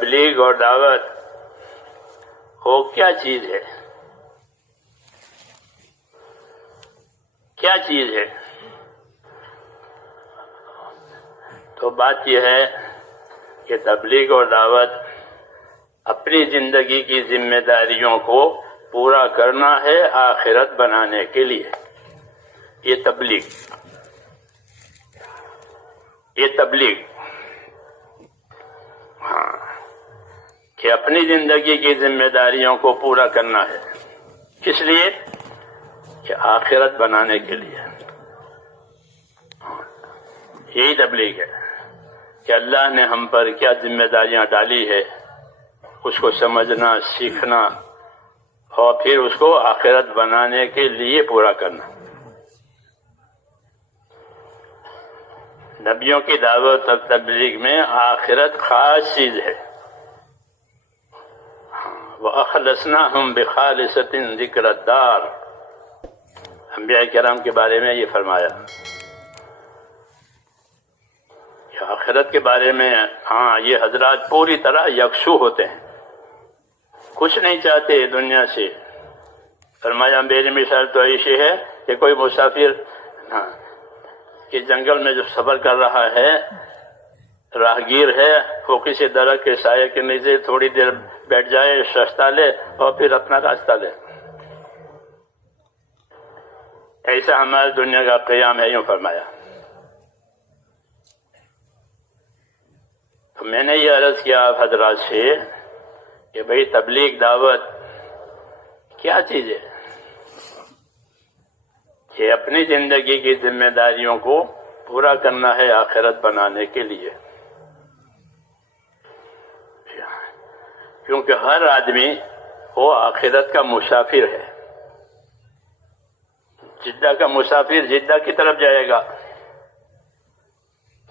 تبلیغ اور دعوت وہ کیا چیز ہے؟ کیا چیز ہے؟ تو بات یہ ہے کہ تبلیغ اور دعوت اپنی زندگی کی ذمہ داریوں کو پورا کرنا ہے آخرت بنانے کے لیے. یہ تبلیغ ہاں کہ اپنی زندگی کی ذمہ داریوں کو پورا کرنا ہے. کس لیے؟ کہ آخرت بنانے کے لیے. یہی تبلیغ ہے کہ اللہ نے ہم پر کیا ذمہ داریاں ڈالی ہے اس کو سمجھنا، سیکھنا اور پھر اس کو آخرت بنانے کے لیے پورا کرنا. نبیوں کی دعوت اور تبلیغ میں آخرت خاص چیز ہے. وَأَخْلَصْنَاهُمْ بِخَالِصَةٍ ذِكْرَ الدَّارِ. انبیاء کرام کے بارے میں یہ فرمایا کہ آخرت کے بارے میں یہ حضرات پوری طرح یکسو ہوتے ہیں، کچھ نہیں چاہتے دنیا سے. فرمایا میری مثال تو ایسی ہے کہ کوئی مسافر کہ جنگل میں جو سفر کر رہا ہے، راہگیر ہے، وہ کسی درخت کے سائے کے نیچے تھوڑی دیر بیٹھ جائے، سستا لے اور پھر اپنا راستہ لے. ایسا ہمارے دنیا کا قیام ہے، یوں فرمایا. تو میں نے یہ عرض کیا آپ حضرات سے کہ بھئی تبلیغ دعوت کیا چیز ہے؟ کہ اپنی زندگی کی ذمہ داریوں کو پورا کرنا ہے آخرت بنانے کے لیے. کیونکہ ہر آدمی وہ آخرت کا مسافر ہے. جدہ کا مسافر جدہ کی طرف جائے گا،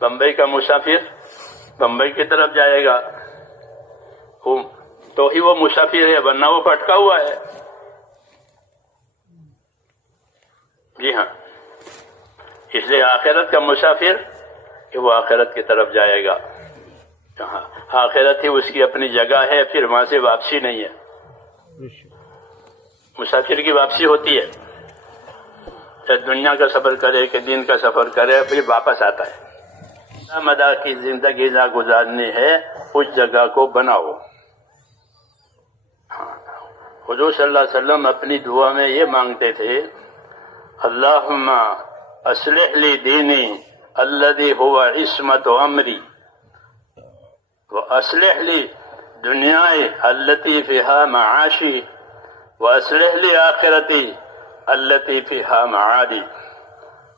بمبئی کا مسافر بمبئی کی طرف جائے گا. تو ہی وہ مسافر ہے، ورنہ وہ بھٹکا ہوا ہے. جی ہاں، اس لیے آخرت کا مسافر کہ وہ آخرت کی طرف جائے گا. آخرت ہی اس کی اپنی جگہ ہے، پھر وہاں سے واپسی نہیں ہے. مسافر کی واپسی ہوتی ہے، چاہے دنیا کا سفر کرے کہ دین کا سفر کرے، پھر واپس آتا ہے. مدار کی زندگی جہاں گزارنی ہے اس جگہ کو بناؤ. حضور صلی اللہ علیہ وسلم اپنی دعا میں یہ مانگتے تھے، اللہم اصلح لی دینی الذی هو عصمت امری واصلح لی دنیای التي فيها معاشی واصلح لی آخرتی التي فيها معادی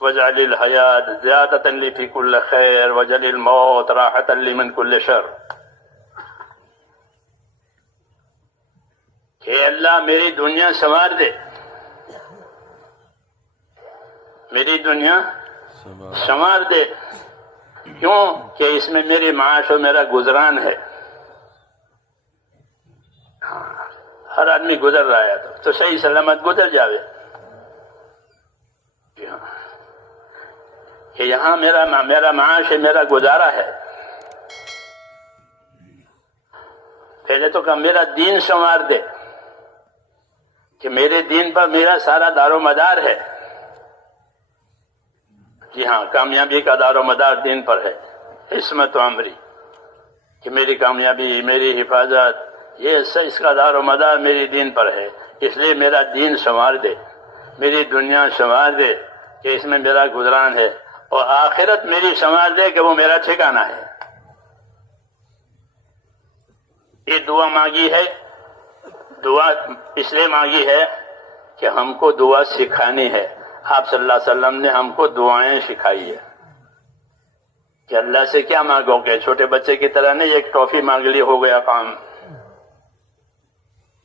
واجعل الحیاة زیادة لی فی کل خیر واجعل الموت راحة لی من کل شر. کہ اللہ میری دنیا سنوار دے، میری دنیا سنوار دے. کیوں؟ کہ اس میں میری معاش اور میرا گزران ہے. ہر آدمی گزر رہا ہے تو صحیح سلامت گزر جاوے. کہ یہاں میرا معاش ہے، میرا گزارا ہے. پہلے تو کہا میرا دین سنوار دے، کہ میرے دین پر میرا سارا دار و مدار ہے. جی ہاں، کامیابی کا دار و مدار دین پر ہے. عصمت و امری کہ میری کامیابی، میری حفاظت، یہ اس کا دار و مدار میری دین پر ہے. اس لیے میرا دین سنوار دے، میری دنیا سنوار دے کہ اس میں میرا گزران ہے، اور آخرت میری سنوار دے کہ وہ میرا ٹھکانہ ہے. یہ دعا مانگی ہے. دعا اس لیے مانگی ہے کہ ہم کو دعا سکھانی ہے. آپ صلی اللہ علیہ وسلم نے ہم کو دعائیں سکھائی ہے کہ اللہ سے کیا مانگو گے. چھوٹے بچے کی طرح نہیں ایک ٹافی مانگ لی ہو گیا کام.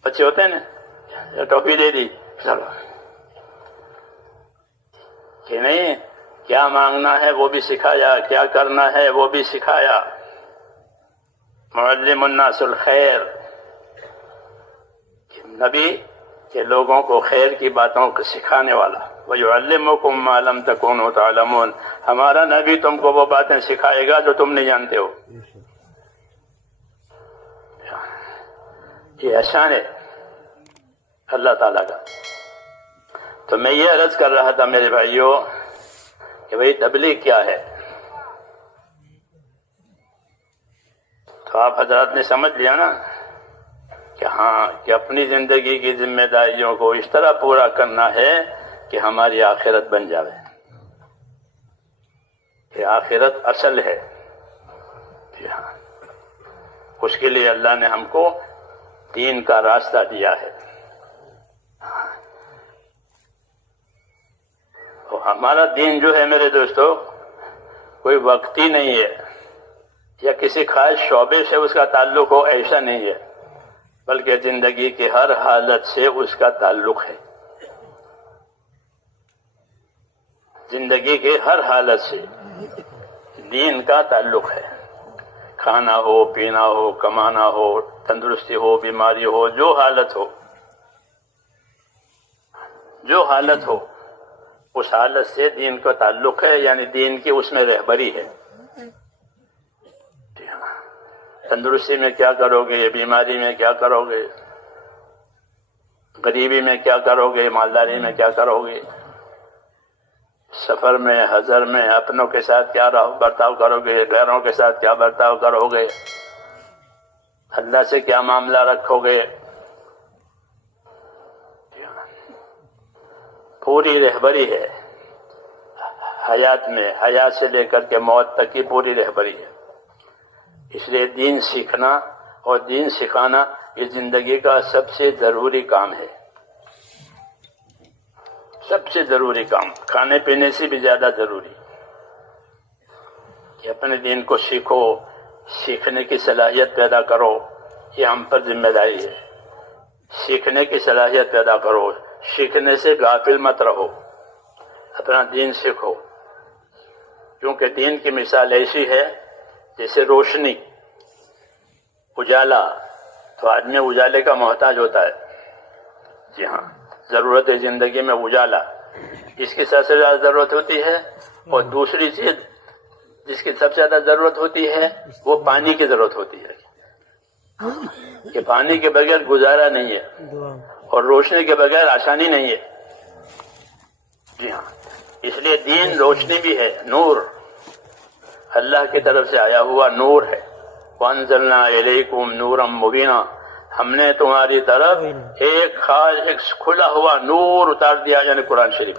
بچے ہوتے ہیں نا، ٹافی دے دی چلو، کہ نہیں، کیا مانگنا ہے وہ بھی سکھایا، کیا کرنا ہے وہ بھی سکھایا. معلم الناس الخیر، نبی کہ لوگوں کو خیر کی باتوں کو سکھانے والا. وَيُعَلِّمُكُم مَّا لَمْ تَكُونُوا تَعْلَمُونَ. ہمارا نبی تم کو وہ باتیں سکھائے گا جو تم نہیں جانتے ہو. یہ احسان ہے اللہ تعالیٰ کا۔ تو میں یہ عرض کر رہا تھا میرے بھائیوں کہ بھئی تبلیغ کیا ہے، تو آپ حضرات نے سمجھ لیا نا کہ ہاں کہ اپنی زندگی کی ذمہ داریوں کو اس طرح پورا کرنا ہے کہ ہماری آخرت بن جاوے، کہ آخرت اصل ہے۔ جی ہاں، اس کے لیے اللہ نے ہم کو دین کا راستہ دیا ہے۔ تو ہمارا دین جو ہے میرے دوستو کوئی وقتی نہیں ہے یا کسی خاص شعبے سے اس کا تعلق ہو، ایسا نہیں ہے، بلکہ زندگی کی ہر حالت سے اس کا تعلق ہے۔ زندگی کی ہر حالت سے دین کا تعلق ہے، کھانا ہو، پینا ہو، کمانا ہو، تندرستی ہو، بیماری ہو، جو حالت ہو، جو حالت ہو، اس حالت سے دین کا تعلق ہے، یعنی دین کی اس میں رہبری ہے۔ تندرستی میں کیا کرو گے، بیماری میں کیا کرو گے، غریبی میں کیا کرو گے، مالداری میں کیا کرو گے، سفر میں، حضر میں اپنوں کے ساتھ کیا برتاؤ کرو گے، غیروں کے ساتھ کیا برتاؤ کرو گے، اللہ سے کیا معاملہ رکھو گے، پوری رہبری ہے حیات میں، حیات سے لے کر کے موت تک کی پوری رہبری ہے۔ اس لیے دین سیکھنا اور دین سکھانا یہ زندگی کا سب سے ضروری کام ہے، سب سے ضروری کام، کھانے پینے سے بھی زیادہ ضروری کہ اپنے دین کو سیکھو، سیکھنے کی صلاحیت پیدا کرو، یہ ہم پر ذمہ داری ہے۔ سیکھنے کی صلاحیت پیدا کرو، سیکھنے سے غافل مت رہو، اپنا دین سیکھو، کیونکہ دین کی مثال ایسی ہے جیسے روشنی، اجالا، تو آدمی اجالے کا محتاج ہوتا ہے۔ جی ہاں، ضرورت ہے زندگی میں اجالا، اس کی سب سے زیادہ ضرورت ہوتی ہے، اور دوسری چیز جس کی سب سے زیادہ ضرورت ہوتی ہے وہ پانی کی ضرورت ہوتی ہے، کہ پانی کے بغیر گزارا نہیں ہے، اور روشنی کے بغیر آسانی نہیں ہے۔ جی ہاں، اس لیے دین روشنی بھی ہے، نور، اللہ کی طرف سے آیا ہوا نور ہے۔ وَأَنزَلْنَا إِلَيْكُمْ نُورًا مُبِينًا، ہم نے تمہاری طرف ایک خاص، ایک کھلا ہوا نور اتار دیا، یعنی قرآن شریف۔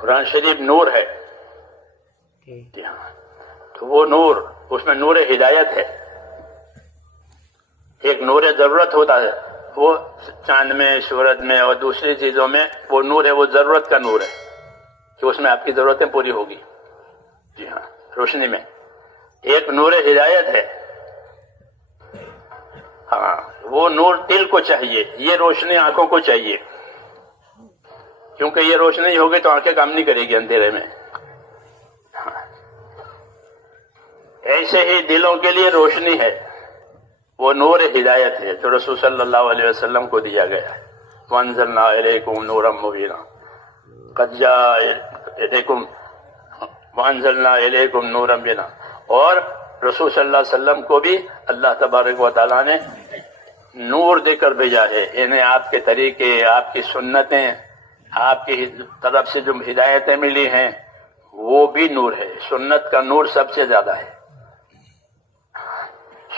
قرآن شریف نور ہے۔ جی ہاں، تو وہ نور، اس میں نور ہدایت ہے، ایک نور ضرورت ہوتا ہے، وہ چاند میں، سورج میں اور دوسری چیزوں میں وہ نور ہے، وہ ضرورت کا نور ہے کہ اس میں آپ کی ضرورتیں پوری ہوگی۔ جی ہاں، روشنی میں ایک نور ہدایت ہے، ہاں، وہ نور دل کو چاہیے، یہ روشنی آنکھوں کو چاہیے، کیونکہ یہ روشنی ہوگی تو آنکھیں کام نہیں کرے گی اندھیرے میں۔ ایسے ہی دلوں کے لیے روشنی ہے، وہ نور ہدایت ہے جو رسول صلی اللہ علیہ وسلم کو دیا گیا ہے۔ وَأَنزَلْنَا إِلَيْكُمْ نُورًا مُبِينًا قَدْ جَاءَ إِلَيْكُمْ وَأَنزَلْنَا إِلَيْكُمْ نُورًا مُبِينًا، اور رسول صلی اللہ علیہ وسلم کو بھی اللہ تبارک و تعالیٰ نے نور دے کر بھیجا ہے، انہیں آپ کے طریقے، آپ کی سنتیں، آپ کی طرف سے جو ہدایتیں ملی ہیں وہ بھی نور ہے۔ سنت کا نور سب سے زیادہ ہے،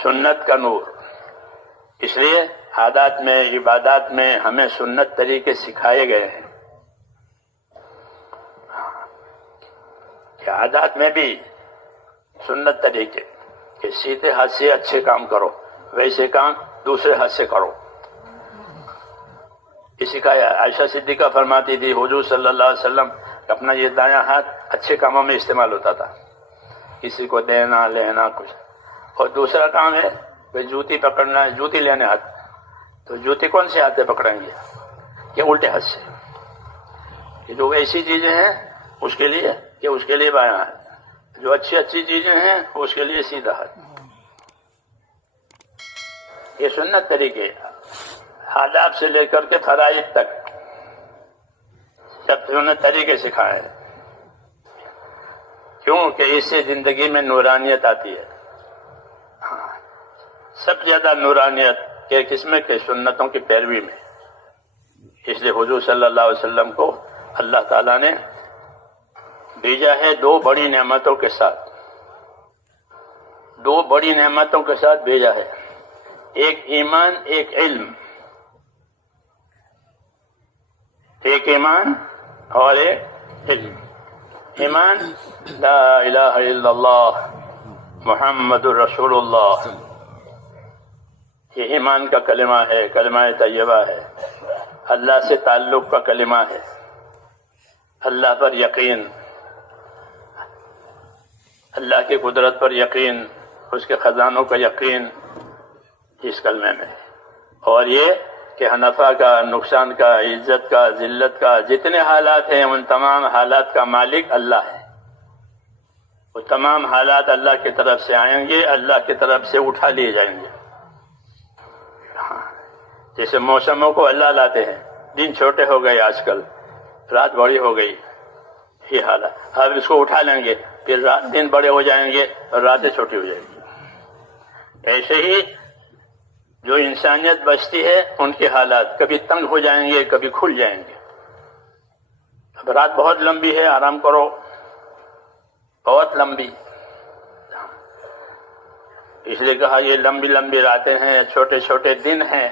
سنت کا نور۔ اس لیے عادات میں، عبادات میں ہمیں سنت طریقے سکھائے گئے ہیں کہ عادات میں بھی سنت طریقے کہ سیدھے ہاتھ سے اچھے کام کرو، ویسے کام دوسرے ہاتھ سے کرو۔ اسی کا عائشہ صدیقہ فرماتی تھی حضور صلی اللہ علیہ وسلم اپنا یہ دایاں ہاتھ اچھے کاموں میں استعمال ہوتا تھا، کسی کو دینا لینا کچھ، اور دوسرا کام ہے کہ جوتی پکڑنا ہے، جوتی لینے ہاتھ، تو جوتی کون سے ہاتھ سے پکڑیں گے؟ کہ الٹے ہاتھ سے۔ یہ جو ایسی چیزیں ہیں اس کے لیے کہ اس کے لیے بایاں ہاتھ، جو اچھی اچھی چیزیں ہیں اس کے لیے سیدھا ہاتھ۔ یہ سنت طریقے، آداب سے لے کر کے فرائض تک سب سنت طریقے سکھائے ہیں، کیونکہ اس سے زندگی میں نورانیت آتی ہے، سب زیادہ نورانیت کے قسم کے سنتوں کی پیروی میں. اس لیے حضور صلی اللہ علیہ وسلم کو اللہ تعالیٰ نے بھیجا ہے دو بڑی نعمتوں کے ساتھ. دو بڑی نعمتوں کے ساتھ بھیجا ہے، ایک ایمان ایک علم. ایک ایمان اور ایک علم. ایمان لا الہ الا اللہ محمد الرسول اللہ، یہ ایمان کا کلمہ ہے، کلمہ طیبہ ہے، اللہ سے تعلق کا کلمہ ہے، اللہ پر یقین، اللہ کی قدرت پر یقین، اس کے خزانوں کا یقین اس کلمے میں. اور یہ کہ نفع کا، نقصان کا، عزت کا، ذلت کا، جتنے حالات ہیں ان تمام حالات کا مالک اللہ ہے. وہ تمام حالات اللہ کی طرف سے آئیں گے، اللہ کی طرف سے اٹھا لیے جائیں گے. جیسے موسموں کو اللہ لاتے ہیں، دن چھوٹے ہو گئے، آج کل رات بڑی ہو گئی، یہ حالات اب اس کو اٹھا لیں گے، پھر دن بڑے ہو جائیں گے اور راتیں چھوٹی ہو جائیں گی. ایسے ہی جو انسانیت بچتی ہے ان کے حالات کبھی تنگ ہو جائیں گے، کبھی کھل جائیں گے. اب رات بہت لمبی ہے، آرام کرو، بہت لمبی. اس لیے کہا یہ لمبی لمبی راتیں ہیں، چھوٹے چھوٹے دن ہیں،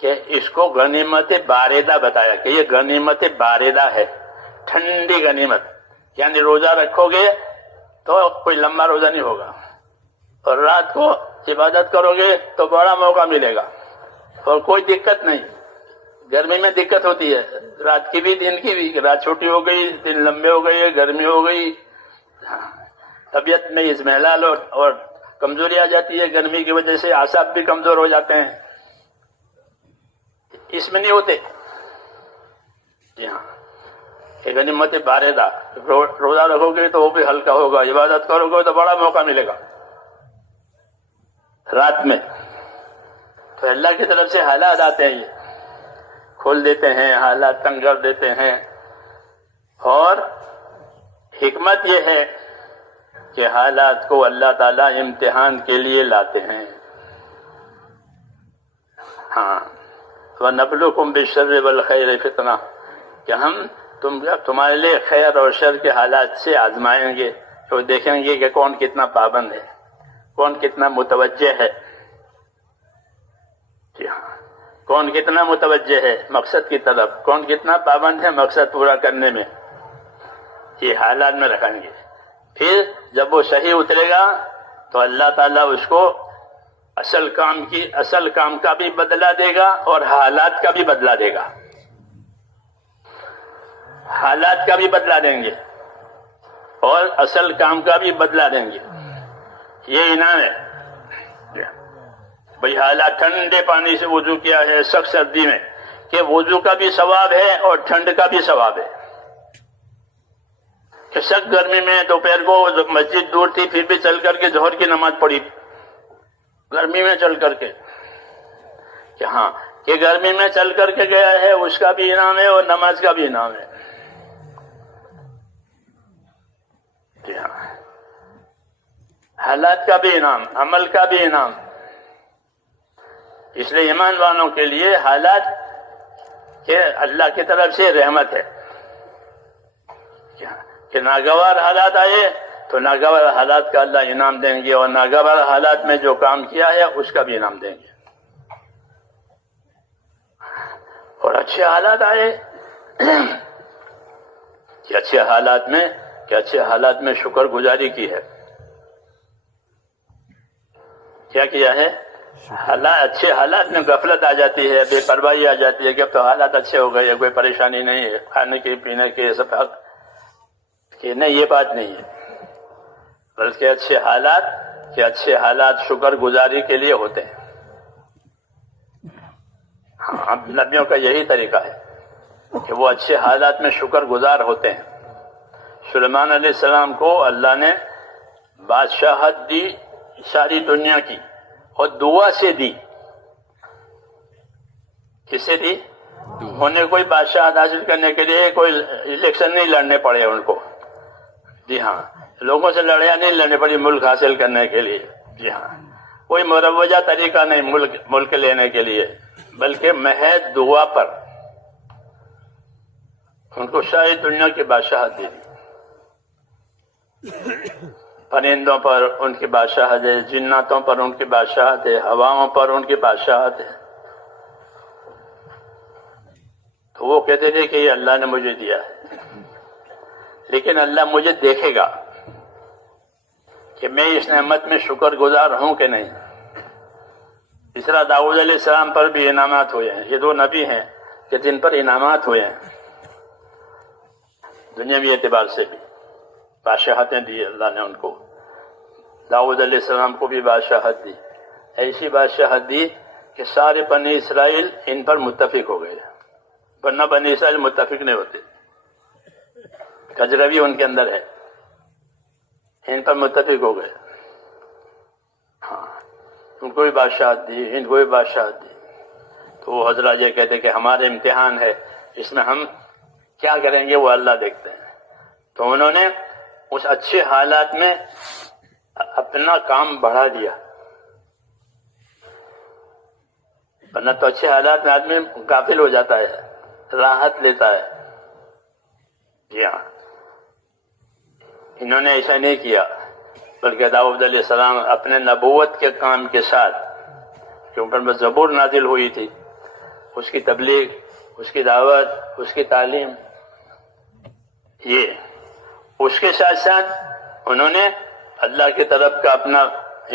کہ اس کو غنیمت باردہ بتایا کہ یہ غنیمت باردہ ہے، ٹھنڈی غنیمت. یعنی روزہ رکھو گے تو کوئی لمبا روزہ نہیں ہوگا، اور رات کو عبادت کرو گے تو بڑا موقع ملے گا، اور کوئی دقت نہیں. گرمی میں دقت ہوتی ہے، رات کی بھی دن کی بھی، رات چھوٹی ہو گئی، دن لمبے ہو گئے، گرمی ہو گئی، طبیعت میں اضمحلال اور کمزوری آ جاتی ہے. گرمی کی وجہ سے اعصاب بھی کمزور ہو جاتے ہیں، اس میں نہیں ہوتے. جی ہاں، کہ غنیمت باردہ، روزہ رکھو گے تو وہ بھی ہلکا ہوگا، عبادت کرو گے تو بڑا موقع ملے گا رات میں. تو اللہ کی طرف سے حالات آتے ہیں، یہ کھول دیتے ہیں، حالات تنگ کر دیتے ہیں. اور حکمت یہ ہے کہ حالات کو اللہ تعالیٰ امتحان کے لیے لاتے ہیں. ہاں، وَنَبْلُوكُمْ بِالشَّرِّ وَالْخَيْرِ فِتْنَةً، کہ ہم تمہارے لیے خیر اور شر کے حالات سے آزمائیں گے، تو دیکھیں گے کہ کون کتنا پابند ہے، کون کتنا متوجہ ہے. جی ہاں، کون کتنا متوجہ ہے مقصد کی طرف، کون کتنا پابند ہے مقصد پورا کرنے میں. یہ حالات میں رکھیں گے. پھر جب وہ صحیح اترے گا تو اللہ تعالیٰ اس کو اصل کام کا بھی بدلہ دے گا اور حالات کا بھی بدلہ دے گا. حالات کا بھی بدلہ دیں گے اور اصل کام کا بھی بدلہ دیں گے. یہ انعام ہے. بھئی حالات ٹھنڈے پانی سے وضو کیا ہے سخت سردی میں، کہ وضو کا بھی ثواب ہے اور ٹھنڈ کا بھی ثواب ہے. کہ سخت گرمی میں دوپہر کو مسجد دور تھی پھر بھی چل کر کے ظہر کی نماز پڑھی، گرمی میں چل کر کے. کہ ہاں، کہ گرمی میں چل کر کے گیا ہے اس کا بھی انعام ہے اور نماز کا بھی انعام ہے. جی ہاں، حالات کا بھی انعام، عمل کا بھی انعام. اس لیے ایمان والوں کے لیے حالات کہ اللہ کی طرف سے رحمت ہے. کہ ناگوار حالات آئے تو ناگوار حالات کا اللہ انعام دیں گے، اور ناگوار حالات میں جو کام کیا ہے اس کا بھی انعام دیں گے. اور اچھے حالات آئے کہ اچھے حالات میں شکر گزاری کی ہے. کیا کیا ہے؟ اچھے حالات میں غفلت آ جاتی ہے، بے پرواہی آ جاتی ہے کہ اب تو حالات اچھے ہو گئے، کوئی پریشانی نہیں ہے، کھانے کی پینے کے سب حق، کہ نہیں، یہ بات نہیں ہے. بلکہ اچھے حالات شکر گزاری کے لیے ہوتے ہیں. ہاں، نبیوں کا یہی طریقہ ہے کہ وہ اچھے حالات میں شکر گزار ہوتے ہیں. سلیمان علیہ السلام کو اللہ نے بادشاہت دی ساری دنیا کی، اور دعا سے دی. کس سے دی؟ انہیں کوئی بادشاہت حاصل کرنے کے لیے کوئی الیکشن نہیں لڑنے پڑے ان کو. جی ہاں، لوگوں سے لڑائی نہیں لڑنی پڑی ملک حاصل کرنے کے لیے. جی ہاں، کوئی مروجہ طریقہ نہیں ملک لینے کے لیے، بلکہ محض دعا پر ان کو ساری دنیا کی بادشاہت دی، پرندوں پر ان کی بادشاہت ہے، جناتوں پر ان کی بادشاہت ہے، ہواؤں پر ان کی بادشاہت ہے۔ تو وہ کہتے تھے کہ یہ اللہ نے مجھے دیا ہے، لیکن اللہ مجھے دیکھے گا کہ میں اس نعمت میں شکر گزار ہوں کہ نہیں۔ اس طرح داؤد علیہ السلام پر بھی انعامات ہوئے ہیں، یہ دو نبی ہیں کہ جن پر انعامات ہوئے ہیں، دنیاوی اعتبار سے بھی بادشاہتیں دی اللہ نے ان کو۔ داؤد علیہ السلام کو بھی بادشاہت دی، ایسی بادشاہت دی کہ سارے بنی اسرائیل ان پر متفق ہو گئے، ورنہ بنی اسرائیل متفق نہیں ہوتے، کجروی ان کے اندر ہے، ان پر متفق ہو گئے۔ ہاں، ان کو بھی بادشاہت دی، ان کو بھی بادشاہت دی۔ تو وہ حضرات یہ کہتے کہ ہمارے امتحان ہے، اس میں ہم کیا کریں گے وہ اللہ دیکھتے ہیں۔ تو انہوں نے اس اچھے حالات میں اپنا کام بڑھا دیا، ورنہ تو اچھے حالات میں آدمی غافل ہو جاتا ہے، راحت لیتا ہے۔ جی ہاں، انہوں نے ایسا نہیں کیا، بلکہ داؤد علیہ السلام اپنے نبوت کے کام کے ساتھ، جو ان پر زبور نازل ہوئی تھی، اس کی تبلیغ، اس کی دعوت، اس کی تعلیم، یہ اس کے ساتھ ساتھ انہوں نے اللہ کی طرف کا اپنا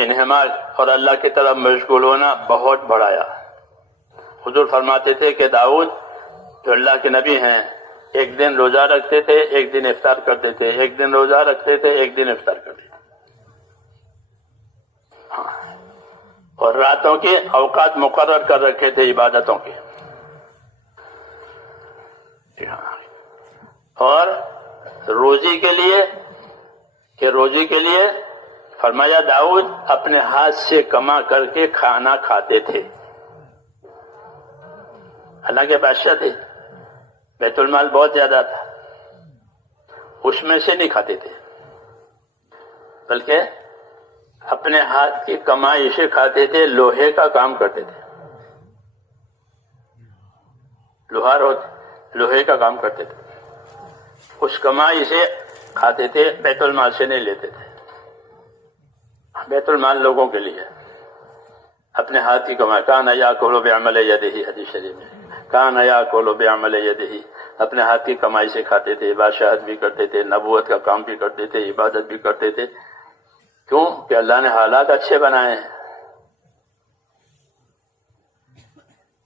انہماک اور اللہ کی طرف مشغول ہونا بہت بڑھایا۔ حضور فرماتے تھے کہ داؤد جو اللہ کے نبی ہیں، ایک دن روزہ رکھتے تھے، ایک دن افطار کرتے تھے، ایک دن روزہ رکھتے تھے، ایک دن افطار کرتے تھے۔ ہاں، اور راتوں کے اوقات مقرر کر رکھے تھے عبادتوں کے۔ اور روزی کے لیے فرمایا داؤد اپنے ہاتھ سے کما کر کے کھانا کھاتے تھے۔ اللہ کے بادشاہ تھے، بیت المال بہت زیادہ تھا، اس میں سے نہیں کھاتے تھے، بلکہ اپنے ہاتھ کی کمائی سے کھاتے تھے، لوہے کا کام کرتے تھے، لوہار ہوتے، لوہے کا کام کرتے تھے، اس کمائی سے کھاتے تھے، بیت المال سے نہیں لیتے تھے۔ بیت المال لوگوں کے لیے، اپنے ہاتھ کی کمائی۔ کان یاکل بعمل یدہ، حدیث شریف میں کان یاکل بعمل یدہ، اپنے ہاتھ کی کمائی سے کھاتے تھے، بادشاہت بھی کرتے تھے، نبوت کا کام بھی کرتے تھے، عبادت بھی کرتے تھے۔ کیوں کہ اللہ نے حالات اچھے بنائے ہیں،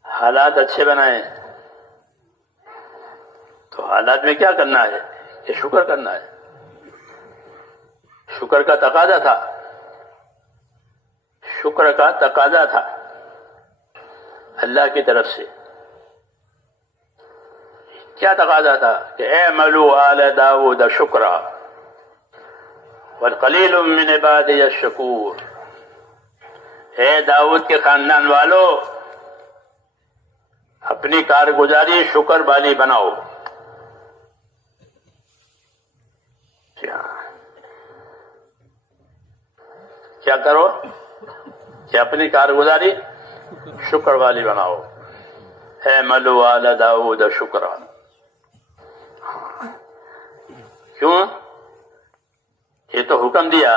حالات اچھے بنائے ہیں۔ تو حالات میں کیا کرنا ہے کہ شکر کرنا ہے، شکر کا تقاضا تھا، شکر کا تقاضا تھا اللہ کی طرف سے۔ کیا تقاضا تھا کہ اعملوا آل داود شکرا والقلیل من عبادی الشکور، اے داؤد کے خاندان والو اپنی کارگزاری شکر والی بناؤ۔ کیا کرو کہ اپنی کارگزاری شکر والی بناؤ۔ اعملوا آل داود شکرا، کیوں؟ یہ تو حکم دیا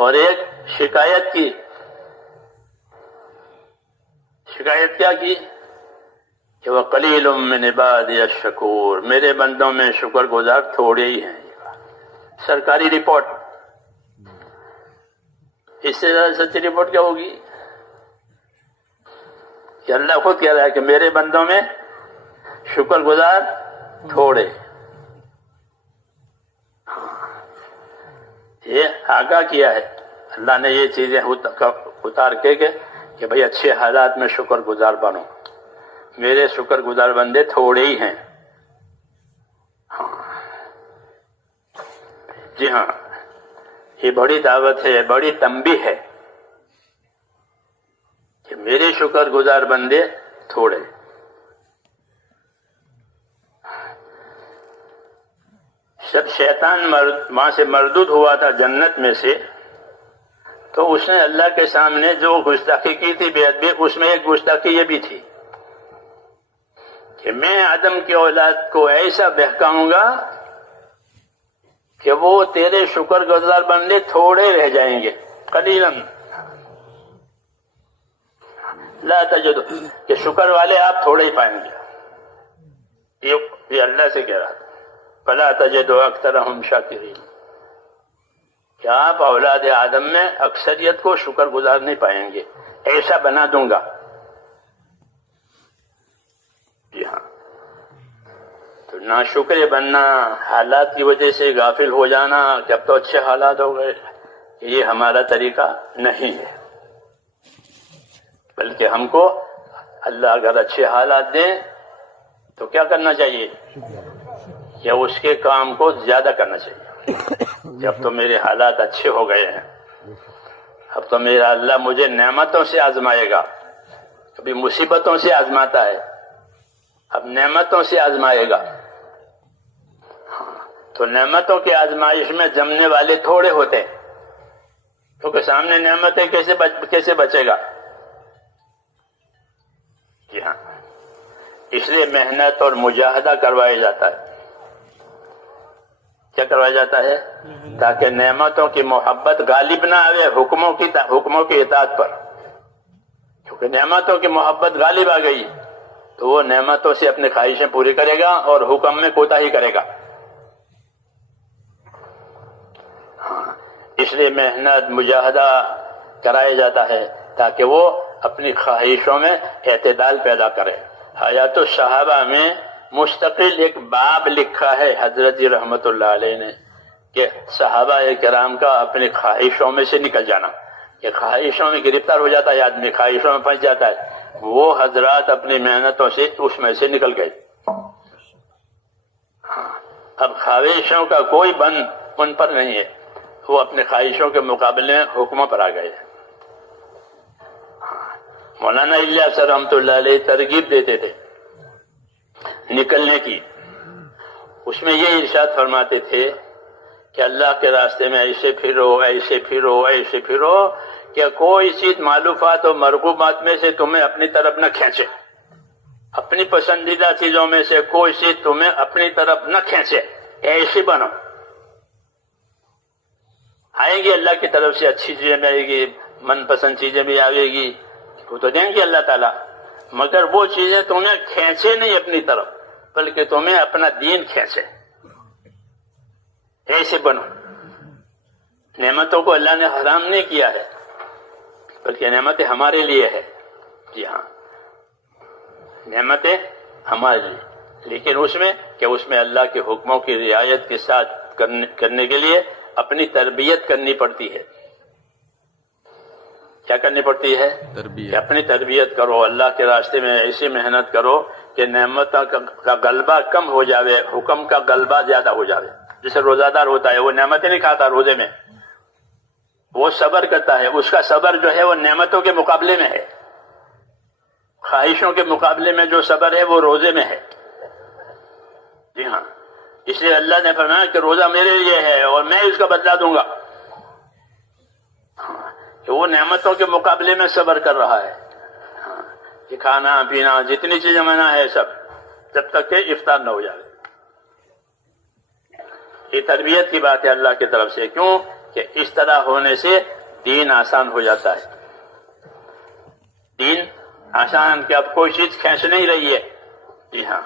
اور ایک شکایت کی۔ شکایت کیا کی کہ وَقَلِيلٌ مِّنْ عِبَادِيَ الشَّكُورُ، میرے بندوں میں شکر گزار تھوڑے ہی ہیں۔ سرکاری رپورٹ، اس سے زیادہ سچی رپورٹ کیا ہوگی کہ اللہ خود کہہ رہا ہے کہ میرے بندوں میں شکر گزار تھوڑے۔ یہ آگاہ کیا ہے اللہ نے یہ چیزیں اتار کے کہ بھئی اچھے حالات میں شکر گزار بنو، میرے شکر گزار بندے تھوڑے ہی ہیں۔ جی ہاں، یہ بڑی دعوت ہے، بڑی تنبیہ ہے کہ میرے شکر گزار بندے تھوڑے۔ جب شیطان وہاں سے مردود ہوا تھا جنت میں سے، تو اس نے اللہ کے سامنے جو گستاخی کی تھی بے ادبی، اس میں ایک گستاخی یہ بھی تھی کہ میں آدم کی اولاد کو ایسا بہکاؤں گا کہ وہ تیرے شکر گزار بندے تھوڑے رہ جائیں گے، قلیلاً لا تجد، کہ شکر والے آپ تھوڑے ہی پائیں گے. یہ اللہ سے کہہ رہا تھا، فلا تجد اکثرهم شاکرین، کہ آپ اولاد آدم میں اکثریت کو شکر گزار نہیں پائیں گے، ایسا بنا دوں گا. جی ہاں، تو ناشکر بننا، حالات کی وجہ سے غافل ہو جانا کہ اب تو اچھے حالات ہو گئے، یہ ہمارا طریقہ نہیں ہے. بلکہ ہم کو اللہ اگر اچھے حالات دیں تو کیا کرنا چاہیے؟ یا اس کے کام کو زیادہ کرنا چاہیے. جب تو میرے حالات اچھے ہو گئے ہیں، اب تو میرا اللہ مجھے نعمتوں سے آزمائے گا. کبھی مصیبتوں سے آزماتا ہے، اب نعمتوں سے آزمائے گا. تو نعمتوں کی آزمائش میں جمنے والے تھوڑے ہوتے ہیں، کیونکہ سامنے نعمتیں کیسے بچے گا. جی ہاں، اس لیے محنت اور مجاہدہ کروایا جاتا ہے. کیا کروایا جاتا ہے؟ تاکہ نعمتوں کی محبت غالب نہ آئے حکموں کی اطاعت پر. کیونکہ نعمتوں کی محبت غالب آ گئی تو وہ نعمتوں سے اپنی خواہشیں پوری کرے گا اور حکم میں کوتاہی کرے گا. اس لیے محنت مجاہدہ کرایا جاتا ہے تاکہ وہ اپنی خواہشوں میں اعتدال پیدا کرے. حیات الصحابہ میں مستقل ایک باب لکھا ہے حضرت جی رحمت اللہ علیہ نے کہ صحابہ کرام کا اپنی خواہشوں میں سے نکل جانا، کہ خواہشوں میں گرفتار ہو جاتا ہے آدمی، خواہشوں میں پھنس جاتا ہے. وہ حضرات اپنی محنتوں سے اس میں سے نکل گئے. اب خواہشوں کا کوئی بند ان پر نہیں ہے، وہ اپنے خواہشوں کے مقابلے میں حکموں پر آ گئے. مولانا الیاس رحمۃ اللہ علیہ ترغیب دیتے تھے نکلنے کی. اس میں یہ ارشاد فرماتے تھے کہ اللہ کے راستے میں ایسے پھرو ایسے پھرو ایسے پھرو کہ کوئی چیز معلوفات اور مرغوبات میں سے تمہیں اپنی طرف نہ کھینچے، اپنی پسندیدہ چیزوں میں سے کوئی چیز تمہیں اپنی طرف نہ کھینچے. ایسے بنو، آئے گی اللہ کی طرف سے اچھی چیزیں بھی آئے گی، من پسند چیزیں بھی آئے گی، وہ تو دیں گے اللہ تعالیٰ، مگر وہ چیزیں تمہیں کھینچے نہیں اپنی طرف، بلکہ تمہیں اپنا دین کھینچے. ایسے بنو. نعمتوں کو اللہ نے حرام نہیں کیا ہے، بلکہ نعمتیں ہمارے لیے ہے. جی ہاں، نعمتیں ہمارے لیے، لیکن اس میں اللہ کے حکموں کی رعایت کے ساتھ کرنے کے لیے اپنی تربیت کرنی پڑتی ہے. کیا کرنی پڑتی ہے؟ کہ اپنی تربیت کرو، اللہ کے راستے میں ایسی محنت کرو کہ نعمت کا غلبہ کم ہو جاوے، حکم کا غلبہ زیادہ ہو جاوے. جیسے روزہ دار ہوتا ہے، وہ نعمتیں نہیں کھاتا روزے میں، وہ صبر کرتا ہے. اس کا صبر جو ہے وہ نعمتوں کے مقابلے میں ہے، خواہشوں کے مقابلے میں جو صبر ہے وہ روزے میں ہے. جی ہاں، اس لیے اللہ نے فرمایا کہ روزہ میرے لیے ہے اور میں اس کا بدلہ دوں گا. کہ وہ نعمتوں کے مقابلے میں صبر کر رہا ہے. کہ کھانا پینا جتنی چیزیں منع ہے سب، جب تک کہ افطار نہ ہو جائے. یہ تربیت کی بات ہے اللہ کی طرف سے. کیوں؟ کہ اس طرح ہونے سے دین آسان ہو جاتا ہے. دین آسان کہ اب کوئی چیز کھینچ نہیں رہی ہے. جی ہاں،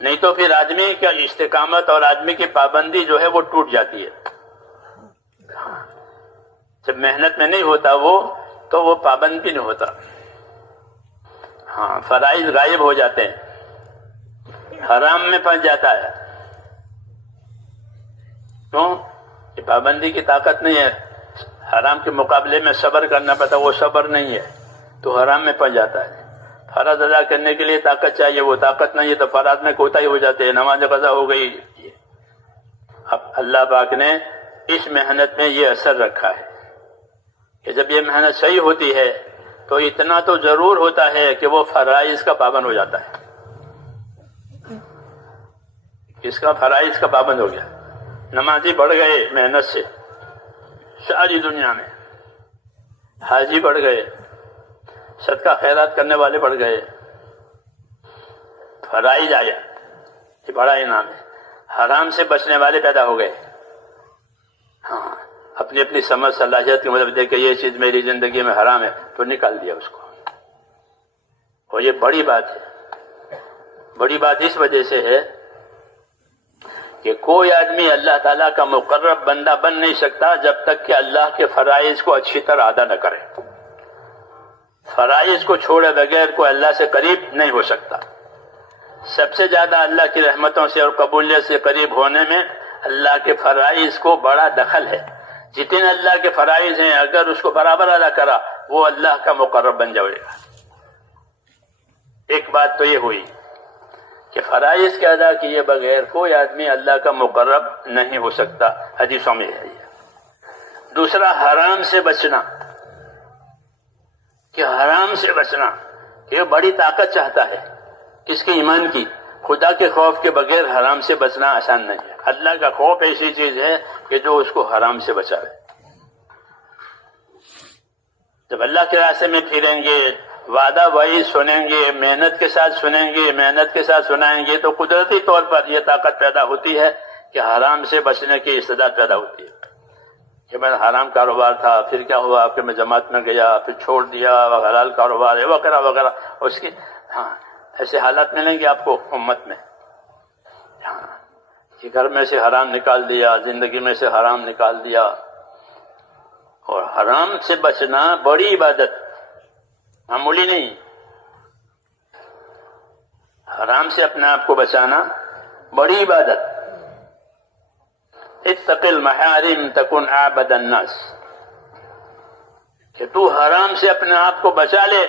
نہیں تو پھر آدمی کا استقامت اور آدمی کی پابندی جو ہے وہ ٹوٹ جاتی ہے. جب محنت میں نہیں ہوتا تو وہ پابند بھی نہیں ہوتا. ہاں، فرائض غائب ہو جاتے ہیں، حرام میں پھنس جاتا ہے. کیوں؟ کہ پابندی کی طاقت نہیں ہے. حرام کے مقابلے میں صبر کرنا پڑتا، وہ صبر نہیں ہے تو حرام میں پھنس جاتا ہے. فرض ادا کرنے کے لیے طاقت چاہیے، وہ طاقت نہیں ہے تو فرض میں کوتاہی ہو جاتے ہیں، نماز قضا ہو گئی. اب اللہ پاک نے اس محنت میں یہ اثر رکھا ہے کہ جب یہ محنت صحیح ہوتی ہے تو اتنا تو ضرور ہوتا ہے کہ وہ فرائض کا پابند ہو جاتا ہے. اس کا فرائض کا پابند ہو گیا. نمازی بڑھ گئے محنت سے ساری دنیا میں. حاجی بڑھ گئے، صدقہ خیرات کرنے والے بڑھ گئے، فرائض آیا، یہ بڑا انعام ہے۔ حرام سے بچنے والے پیدا ہو گئے، ہاں اپنی اپنی سمجھ صلاحیت کے مطابق دیکھ کہ یہ چیز میری زندگی میں حرام ہے تو نکال دیا اس کو۔ اور یہ بڑی بات ہے، بڑی بات اس وجہ سے ہے کہ کوئی آدمی اللہ تعالیٰ کا مقرب بندہ بن نہیں سکتا جب تک کہ اللہ کے فرائض کو اچھی طرح ادا نہ کرے۔ فرائض کو چھوڑے بغیر کوئی اللہ سے قریب نہیں ہو سکتا۔ سب سے زیادہ اللہ کی رحمتوں سے اور قبولیت سے قریب ہونے میں اللہ کے فرائض کو بڑا دخل ہے۔ جتنے اللہ کے فرائض ہیں اگر اس کو برابر ادا کرا وہ اللہ کا مقرب بن جائے گا۔ ایک بات تو یہ ہوئی کہ فرائض کے ادا کیے بغیر کوئی آدمی اللہ کا مقرب نہیں ہو سکتا، حدیثوں میں ہے یہ۔ دوسرا حرام سے بچنا، کہ حرام سے بچنا کہ یہ بڑی طاقت چاہتا ہے کس کے؟ ایمان کی۔ خدا کے خوف کے بغیر حرام سے بچنا آسان نہیں ہے۔ اللہ کا خوف ایسی چیز ہے کہ جو اس کو حرام سے بچاوے۔ جب اللہ کے راستے میں پھریں گے، وعدہ وعید سنیں گے، محنت کے ساتھ سنیں گے، محنت کے ساتھ سنائیں گے تو قدرتی طور پر یہ طاقت پیدا ہوتی ہے کہ حرام سے بچنے کی استعداد پیدا ہوتی ہے۔ کہ میں حرام کاروبار تھا، پھر کیا ہوا کہ میں جماعت میں گیا، پھر چھوڑ دیا، حلال کاروبار ہے وغیرہ وغیرہ۔ اس کی ایسے حالات ملیں گے آپ کو امت میں، کہ گھر میں سے حرام نکال دیا، زندگی میں سے حرام نکال دیا۔ اور حرام سے بچنا بڑی عبادت، معمولی نہیں۔ حرام سے اپنے آپ کو بچانا بڑی عبادت۔ اتق المحارم تکن اعبد الناس، کہ تو حرام سے اپنے آپ کو بچا لے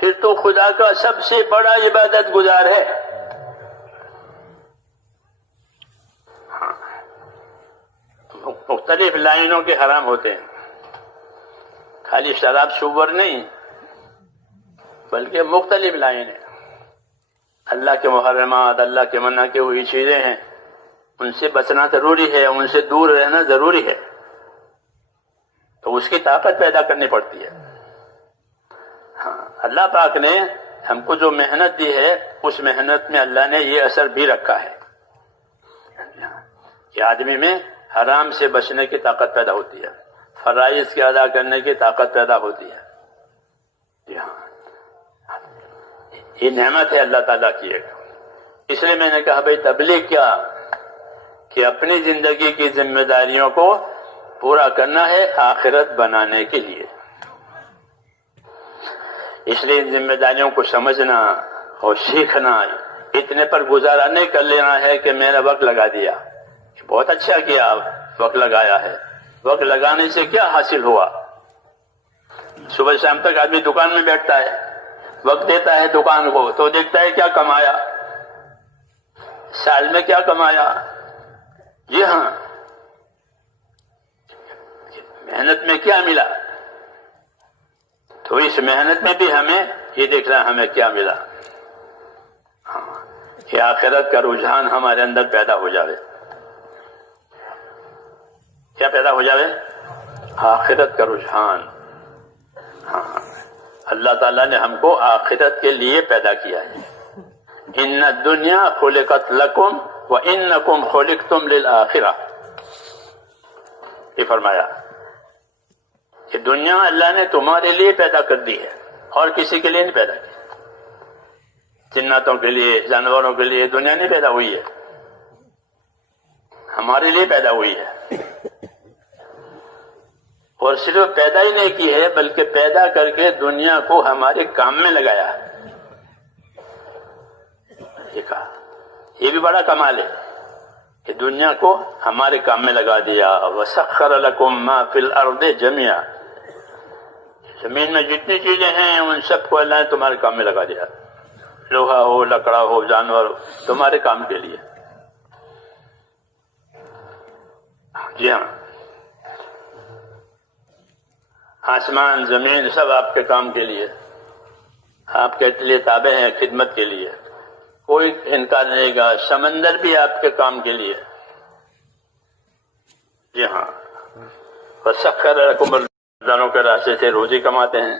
پھر تو خدا کا سب سے بڑا عبادت گزار ہے۔ مختلف لائنوں کے حرام ہوتے ہیں، خالی شراب شوگر نہیں بلکہ مختلف لائنیں۔ اللہ کے محرمات، اللہ کے منع کی ہوئی چیزیں ہیں، ان سے بچنا ضروری ہے، ان سے دور رہنا ضروری ہے، تو اس کی طاقت پیدا کرنی پڑتی ہے۔ ہاں اللہ پاک نے ہم کو جو محنت دی ہے اس محنت میں اللہ نے یہ اثر بھی رکھا ہے کہ آدمی میں حرام سے بچنے کی طاقت پیدا ہوتی ہے، فرائض کے ادا کرنے کی طاقت پیدا ہوتی ہے۔ جی ہاں، یہ نعمت ہے اللہ تعالیٰ کی ایک۔ اس لیے میں نے کہا بھائی تبلیغ کیا کہ اپنی زندگی کی ذمہ داریوں کو پورا کرنا ہے آخرت بنانے کے لیے۔ اس لیے ان ذمہ داریوں کو سمجھنا اور سیکھنا، اتنے پر گزارا نہیں کر لینا ہے کہ میں نے وقت لگا دیا، بہت اچھا کیا وقت لگایا ہے۔ وقت لگانے سے کیا حاصل ہوا؟ صبح شام تک آدمی دکان میں بیٹھتا ہے، وقت دیتا ہے دکان کو تو دیکھتا ہے کیا کمایا، سال میں کیا کمایا۔ جی ہاں، محنت میں کیا ملا، تو اس محنت میں بھی ہمیں یہ دیکھنا ہمیں کیا ملا۔ ہاں، کہ آخرت کا رجحان ہمارے اندر پیدا ہو جائے۔ کیا پیدا ہو جائے؟ آخرت کا رجحان۔ ہاں، اللہ تعالیٰ نے ہم کو آخرت کے لیے پیدا کیا ہے۔ ان الدنیا خلقت لکم وانکم خلقتم للآخرہ، یہ فرمایا کہ دنیا اللہ نے تمہارے لیے پیدا کر دی ہے اور کسی کے لیے نہیں پیدا کی۔ جناتوں کے لیے، جانوروں کے لیے دنیا نہیں پیدا ہوئی ہے، ہمارے لیے پیدا ہوئی ہے۔ اور صرف پیدا ہی نہیں کی ہے بلکہ پیدا کر کے دنیا کو ہمارے کام میں لگایا ہے۔ یہ کہا، یہ بھی بڑا کمال ہے کہ دنیا کو ہمارے کام میں لگا دیا۔ وَسَخَّرَ لَكُم مَّا فِي الْأَرْضِ جَمِيعًا، زمین میں جتنی چیزیں ہیں ان سب کو اللہ نے تمہارے کام میں لگا دیا، لوہا ہو، لکڑا ہو، جانور ہو، تمہارے کام کے لیے۔ جی ہاں، آسمان زمین سب آپ کے کام کے لیے، آپ کے لیے تابع ہیں، خدمت کے لیے، کوئی انکار نہیں گا۔ سمندر بھی آپ کے کام کے لیے۔ جی ہاں، وَسَخَّرَ لَكُمُ دانوں کے راستے سے روزی کماتے ہیں،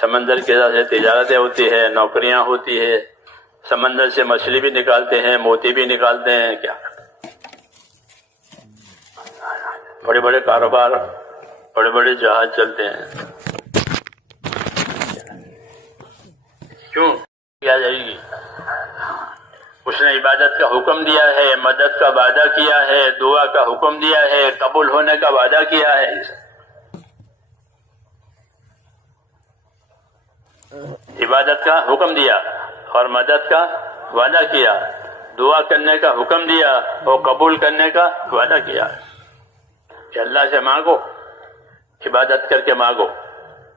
سمندر کے راستے تجارتیں ہوتی ہے، نوکریاں ہوتی ہے، سمندر سے مچھلی بھی نکالتے ہیں، موتی بھی نکالتے ہیں، کیا بڑے بڑے کاروبار، بڑے بڑے جہاز چلتے ہیں. کیوں کیا جائے گی؟ اس نے عبادت کا حکم دیا ہے، مدد کا وعدہ کیا ہے، دعا کا حکم دیا ہے، قبول ہونے کا وعدہ کیا ہے. عبادت کا حکم دیا اور مدد کا وعدہ کیا، دعا کرنے کا حکم دیا اور قبول کرنے کا وعدہ کیا کہ اللہ سے مانگو، عبادت کر کے مانگو،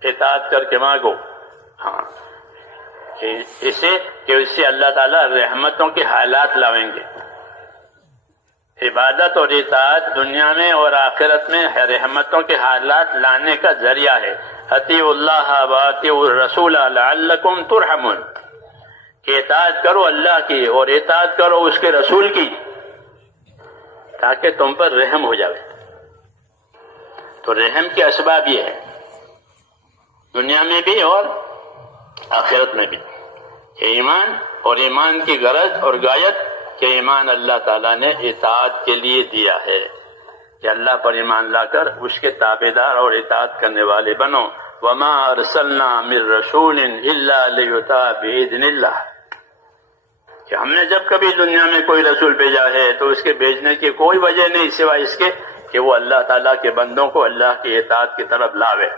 اطاعت کر کے مانگو. ہاں، اس سے اللہ تعالیٰ رحمتوں کے حالات لاویں گے. عبادت اور اطاعت دنیا میں اور آخرت میں رحمتوں کے حالات لانے کا ذریعہ ہے. اطیعوا اللہ واطیعوا الرسول لعلکم ترحمون، کہ اطاعت کرو اللہ کی اور اطاعت کرو اس کے رسول کی تاکہ تم پر رحم ہو جائے. تو رحم کے اسباب یہ ہے دنیا میں بھی اور آخرت میں بھی، کہ ایمان اور ایمان کی غرض اور غایت کہ ایمان اللہ تعالیٰ نے اطاعت کے لیے دیا ہے کہ اللہ پر ایمان لا کر اس کے تابعدار اور اطاعت کرنے والے بنو. وما ارسلنا من رسول الا لیطاع باذن اللہ، کہ ہم نے جب کبھی دنیا میں کوئی رسول بھیجا ہے تو اس کے بھیجنے کی کوئی وجہ نہیں سوائے اس کے کہ وہ اللہ تعالیٰ کے بندوں کو اللہ کی اطاعت کی طرف لاوے.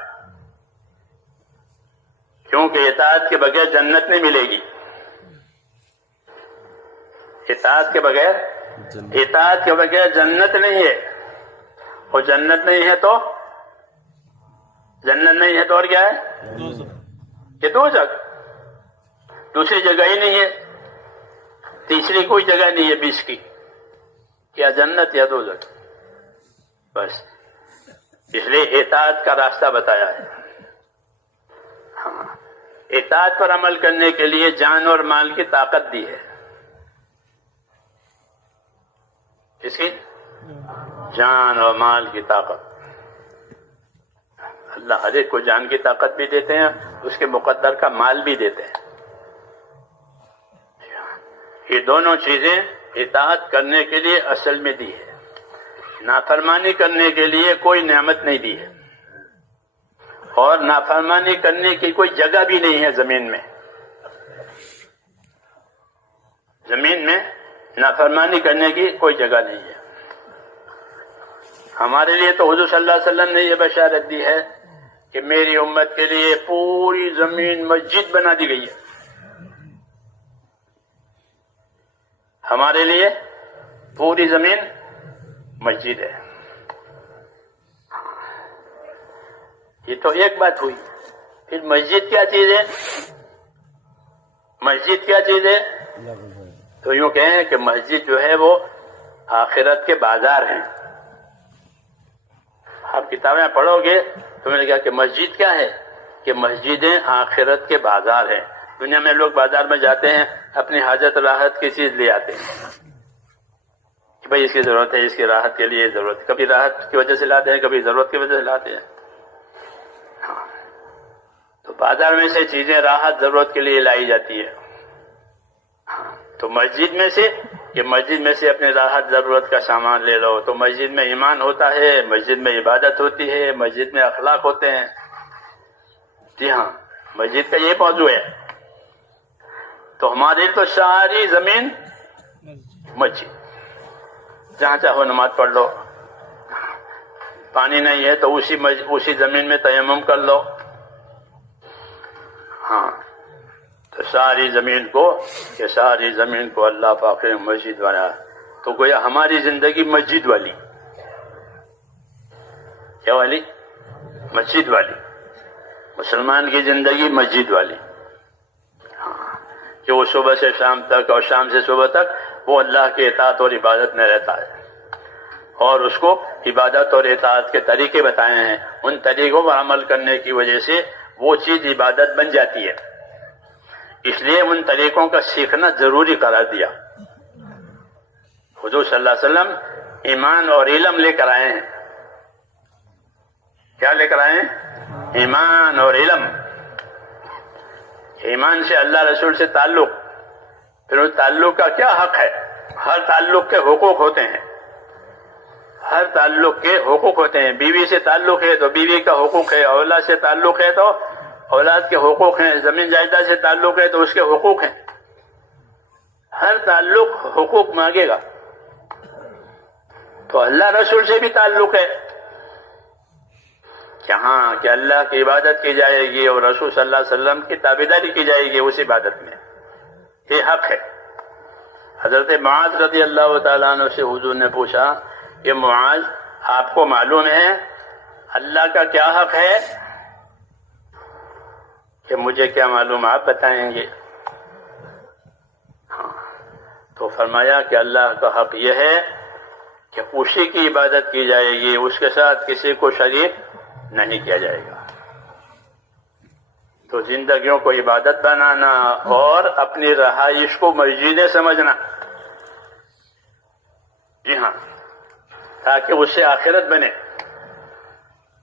کیونکہ اطاعت کے بغیر جنت نہیں ملے گی. اطاعت کے بغیر جنت نہیں ہے، اور جنت نہیں ہے تو اور کیا ہے؟ یہ دوزخ. دوسری جگہ ہی نہیں ہے، تیسری کوئی جگہ نہیں ہے بیچ کی، یا جنت یا دوزخ بس. اس لیے اطاعت کا راستہ بتایا ہے. ہاں، اطاعت پر عمل کرنے کے لیے جان اور مال کی طاقت دی ہے. اس کی جان اور مال کی طاقت، اللہ ہر ایک کو جان کی طاقت بھی دیتے ہیں، اس کے مقدر کا مال بھی دیتے ہیں. یہ دونوں چیزیں اطاعت کرنے کے لیے اصل میں دی ہے. نافرمانی کرنے کے لیے کوئی نعمت نہیں دی ہے، اور نافرمانی کرنے کی کوئی جگہ بھی نہیں ہے زمین میں. زمین میں نافرمانی کرنے کی کوئی جگہ نہیں ہے. ہمارے لیے تو حضور صلی اللہ علیہ وسلم نے یہ بشارت دی ہے کہ میری امت کے لیے پوری زمین مسجد بنا دی گئی ہے. ہمارے لیے پوری زمین مسجد ہے. یہ تو ایک بات ہوئی. پھر مسجد کیا چیز ہے؟ مسجد کیا چیز ہے؟ تو یوں کہیں کہ مسجد جو ہے وہ آخرت کے بازار ہیں. آپ کتابیں پڑھو گے تو میں نے کہا کہ مسجد کیا ہے؟ کہ مسجدیں آخرت کے بازار ہیں. دنیا میں لوگ بازار میں جاتے ہیں، اپنی حاجت راحت کی چیز لے آتے ہیں کہ بھائی اس کی ضرورت ہے، اس کی راحت کے لیے ضرورت. کبھی راحت کی وجہ سے لاتے ہیں، کبھی ضرورت کی وجہ سے لاتے ہیں. تو بازار میں سے چیزیں راحت ضرورت کے لیے لائی جاتی ہے. تو مسجد میں سے اپنی راحت ضرورت کا سامان لے لو. تو مسجد میں ایمان ہوتا ہے، مسجد میں عبادت ہوتی ہے، مسجد میں اخلاق ہوتے ہیں. جی ہاں، مسجد کا یہ موضوع ہے. تو ہماری تو ساری زمین مسجد، جہاں چاہو نماز پڑھ لو. پانی نہیں ہے تو اسی زمین میں تیمم کر لو. ہاں، تو ساری زمین کو اللہ پاک نے مسجد بنایا. تو گویا ہماری زندگی مسجد والی. کیا والی؟ مسجد والی. مسلمان کی زندگی مسجد والی. ہاں، کہ وہ صبح سے شام تک اور شام سے صبح تک وہ اللہ کی اطاعت اور عبادت میں رہتا ہے، اور اس کو عبادت اور اطاعت کے طریقے بتائے ہیں. ان طریقوں پر عمل کرنے کی وجہ سے وہ چیز عبادت بن جاتی ہے. اس لیے ان طریقوں کا سیکھنا ضروری قرار دیا. حضور صلی اللہ علیہ وسلم ایمان اور علم لے کر آئے ہیں. کیا لے کر آئے؟ ایمان اور علم. ایمان سے اللہ رسول سے تعلق. پھر اس تعلق کا کیا حق ہے؟ ہر تعلق کے حقوق ہوتے ہیں. ہر تعلق کے حقوق ہوتے ہیں. بیوی سے تعلق ہے تو بیوی کا حقوق ہے، اولاد سے تعلق ہے تو اولاد کے حقوق ہیں، زمین جائیداد سے تعلق ہے تو اس کے حقوق ہیں. ہر تعلق حقوق مانگے گا. تو اللہ رسول سے بھی تعلق ہے کہ ہاں کہ اللہ کی عبادت کی جائے گی اور رسول صلی اللہ علیہ وسلم کی تابعداری کی جائے گی اس عبادت میں. یہ حق ہے. حضرت معاذ رضی اللہ تعالیٰ عنہ سے حضور نے پوچھا کہ معاذ آپ کو معلوم ہے اللہ کا کیا حق ہے؟ کہ مجھے کیا معلوم، آپ بتائیں گے. ہاں تو فرمایا کہ اللہ کا حق یہ ہے کہ اسی کی عبادت کی جائے گی، اس کے ساتھ کسی کو شریک نہیں کیا جائے گا. تو زندگیوں کو عبادت بنانا اور اپنی رہائش کو مسجدیں سمجھنا، جی ہاں، تاکہ اس سے آخرت بنے.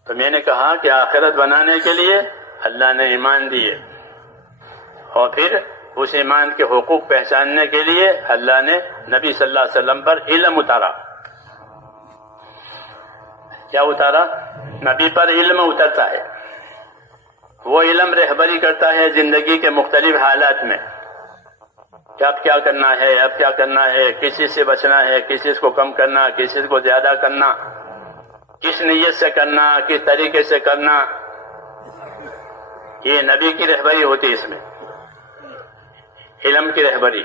تو میں نے کہا کہ آخرت بنانے کے لیے اللہ نے ایمان دیے، اور پھر اس ایمان کے حقوق پہچاننے کے لیے اللہ نے نبی صلی اللہ علیہ وسلم پر علم اتارا. کیا اتارا؟ نبی پر علم اترتا ہے. وہ علم رہبری کرتا ہے زندگی کے مختلف حالات میں کہ اب کیا کرنا ہے، اب کیا کرنا ہے، کس چیز سے بچنا ہے، کس چیز کو کم کرنا، کس چیز کو زیادہ کرنا، کس نیت سے کرنا، کس طریقے سے کرنا. یہ نبی کی رہبری ہوتی ہے. اس میں علم کی رہبری،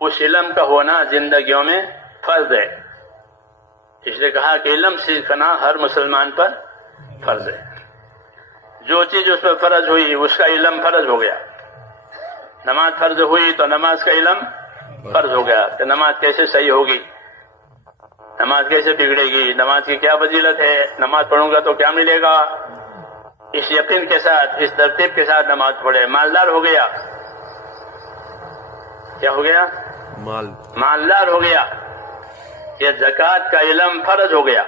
اس علم کا ہونا زندگیوں میں فرض ہے. اس نے کہا کہ علم سیکھنا ہر مسلمان پر فرض ہے. جو چیز اس پر فرض ہوئی اس کا علم فرض ہو گیا. نماز فرض ہوئی تو نماز کا علم فرض ہو گیا کہ نماز کیسے صحیح ہوگی، نماز کیسے بگڑے گی، نماز کی کیا فضیلت ہے، نماز پڑھوں گا تو کیا ملے گا. اس یقین کے ساتھ، اس ترتیب کے ساتھ نماز پڑھے، مالدار ہو گیا. کیا ہو گیا؟ مالدار ہو گیا. یہ زکوٰۃ کا علم فرض ہو گیا.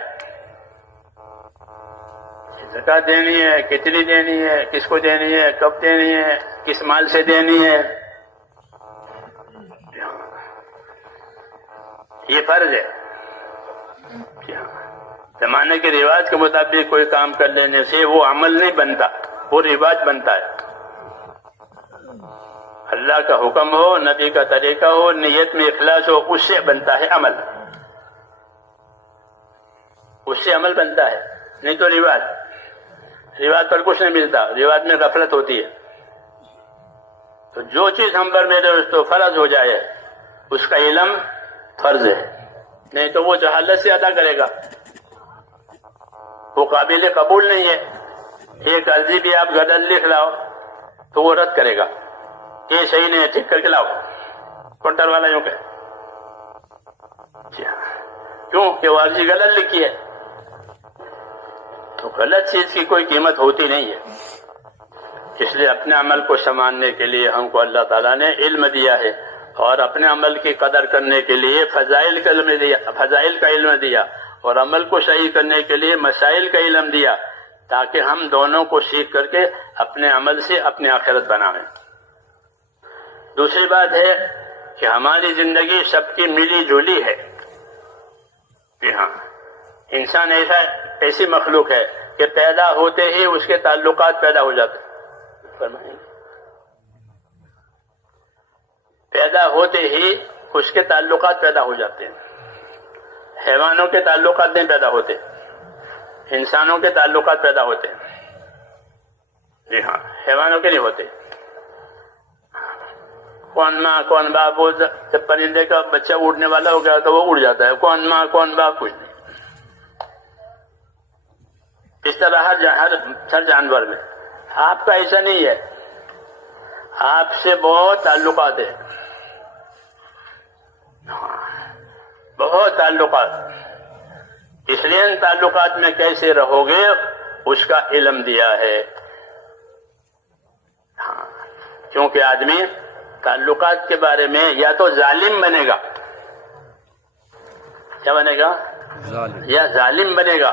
زکوٰۃ دینی ہے، کتنی دینی ہے، کس کو دینی ہے، کب دینی ہے، کس مال سے دینی ہے، یہ فرض ہے. زمانے کے رواج کے مطابق کوئی کام کر لینے سے وہ عمل نہیں بنتا، وہ رواج بنتا ہے. اللہ کا حکم ہو، نبی کا طریقہ ہو، نیت میں اخلاص ہو، اس سے بنتا ہے عمل. اس سے عمل بنتا ہے، نہیں تو رواج پر کچھ نہیں ملتا. رواج میں غفلت ہوتی ہے. تو جو چیز ہم پر میرے دوستو فرض ہو جائے اس کا علم فرض ہے، نہیں تو وہ جہالت سے ادا کرے گا، وہ قابل قبول نہیں ہے. ایک عرضی بھی آپ غلط لکھ لاؤ تو وہ رد کرے گا، یہ صحیح نہیں ہے، ٹھیک کر کے لاؤ. کونٹر والا یوں کہ کیوں کہ وہ عرضی غلط لکھی ہے. تو غلط چیز کی کوئی قیمت ہوتی نہیں ہے. اس لیے اپنے عمل کو سنوارنے کے لیے ہم کو اللہ تعالیٰ نے علم دیا ہے، اور اپنے عمل کی قدر کرنے کے لیے فضائل کا علم دیا، اور عمل کو صحیح کرنے کے لیے مسائل کا علم دیا، تاکہ ہم دونوں کو سیکھ کر کے اپنے عمل سے اپنی آخرت بنائیں. دوسری بات ہے کہ ہماری زندگی سب کی ملی جلی ہے. جی ہاں، انسان ایسی مخلوق ہے کہ پیدا ہوتے ہی اس کے تعلقات پیدا ہو جاتے ہیں. پیدا ہوتے ہی اس کے تعلقات پیدا ہو جاتے ہیں. حیوانوں کے تعلقات نہیں پیدا ہوتے، انسانوں کے تعلقات پیدا ہوتے ہیں. جی ہاں، حیوانوں کے نہیں ہوتے. کون ماں کون باپ، وہ جب پرندے کا بچہ اڑنے والا ہو گیا تو وہ اڑ جاتا ہے، کون ماں کون باپ کچھ نہیں. اس طرح ہر جانور میں. آپ کا ایسا نہیں ہے، آپ سے بہت تعلقات ہیں، بہت تعلقات. اس لیے ان تعلقات میں کیسے رہو گے اس کا علم دیا ہے. کیونکہ آدمی تعلقات کے بارے میں یا تو ظالم بنے گا، کیا بنے گا؟ یا ظالم بنے گا.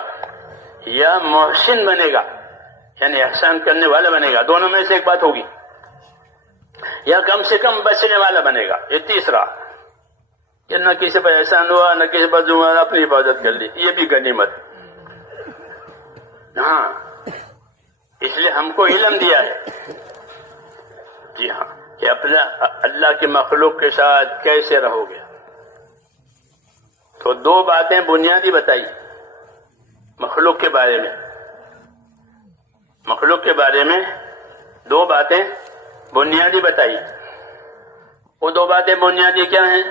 یا محسن بنے گا یعنی احسان کرنے والا بنے گا، دونوں میں سے ایک بات ہوگی، یا کم سے کم بچنے والا بنے گا، یہ تیسرا کہ نہ کسی پر احسان ہوا نہ کسی پر ظلم ہوا، اپنی حفاظت کر لی، یہ بھی غنیمت۔ ہاں اس لیے ہم کو علم دیا ہے، جی ہاں، کہ اپنا اللہ کی مخلوق کے ساتھ کیسے رہو گے۔ تو دو باتیں بنیادی بتائی مخلوق کے بارے میں، مخلوق کے بارے میں دو باتیں بنیادی بتائی۔ وہ دو باتیں بنیادی کیا ہیں؟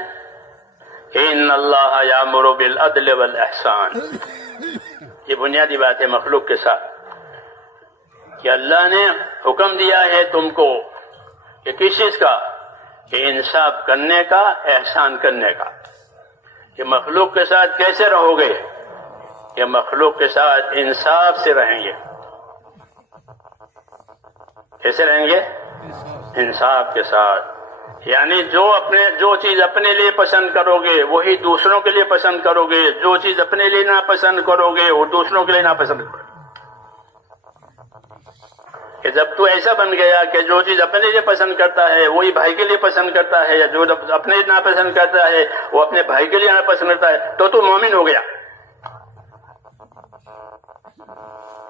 ان اللہ یامر بالعدل والاحسان، یہ بنیادی بات ہے مخلوق کے ساتھ، کہ اللہ نے حکم دیا ہے تم کو کہ کس چیز کا؟ کہ انصاف کرنے کا، احسان کرنے کا۔ کہ مخلوق کے ساتھ کیسے رہو گے؟ کہ مخلوق کے ساتھ انصاف سے رہیں گے۔ کیسے رہیں گے؟ انصاف کے ساتھ، یعنی جو چیز اپنے لیے پسند کرو گے وہی دوسروں کے لیے پسند کرو گے، جو چیز اپنے لیے ناپسند کرو گے وہ دوسروں کے لیے ناپسند کرو گے۔ کہ جب تو ایسا بن گیا کہ جو چیز اپنے لیے پسند کرتا ہے وہی بھائی کے لیے پسند کرتا ہے، یا جو اپنے لیے ناپسند کرتا ہے وہ اپنے بھائی کے لیے ناپسند کرتا ہے، تو مومن ہو گیا۔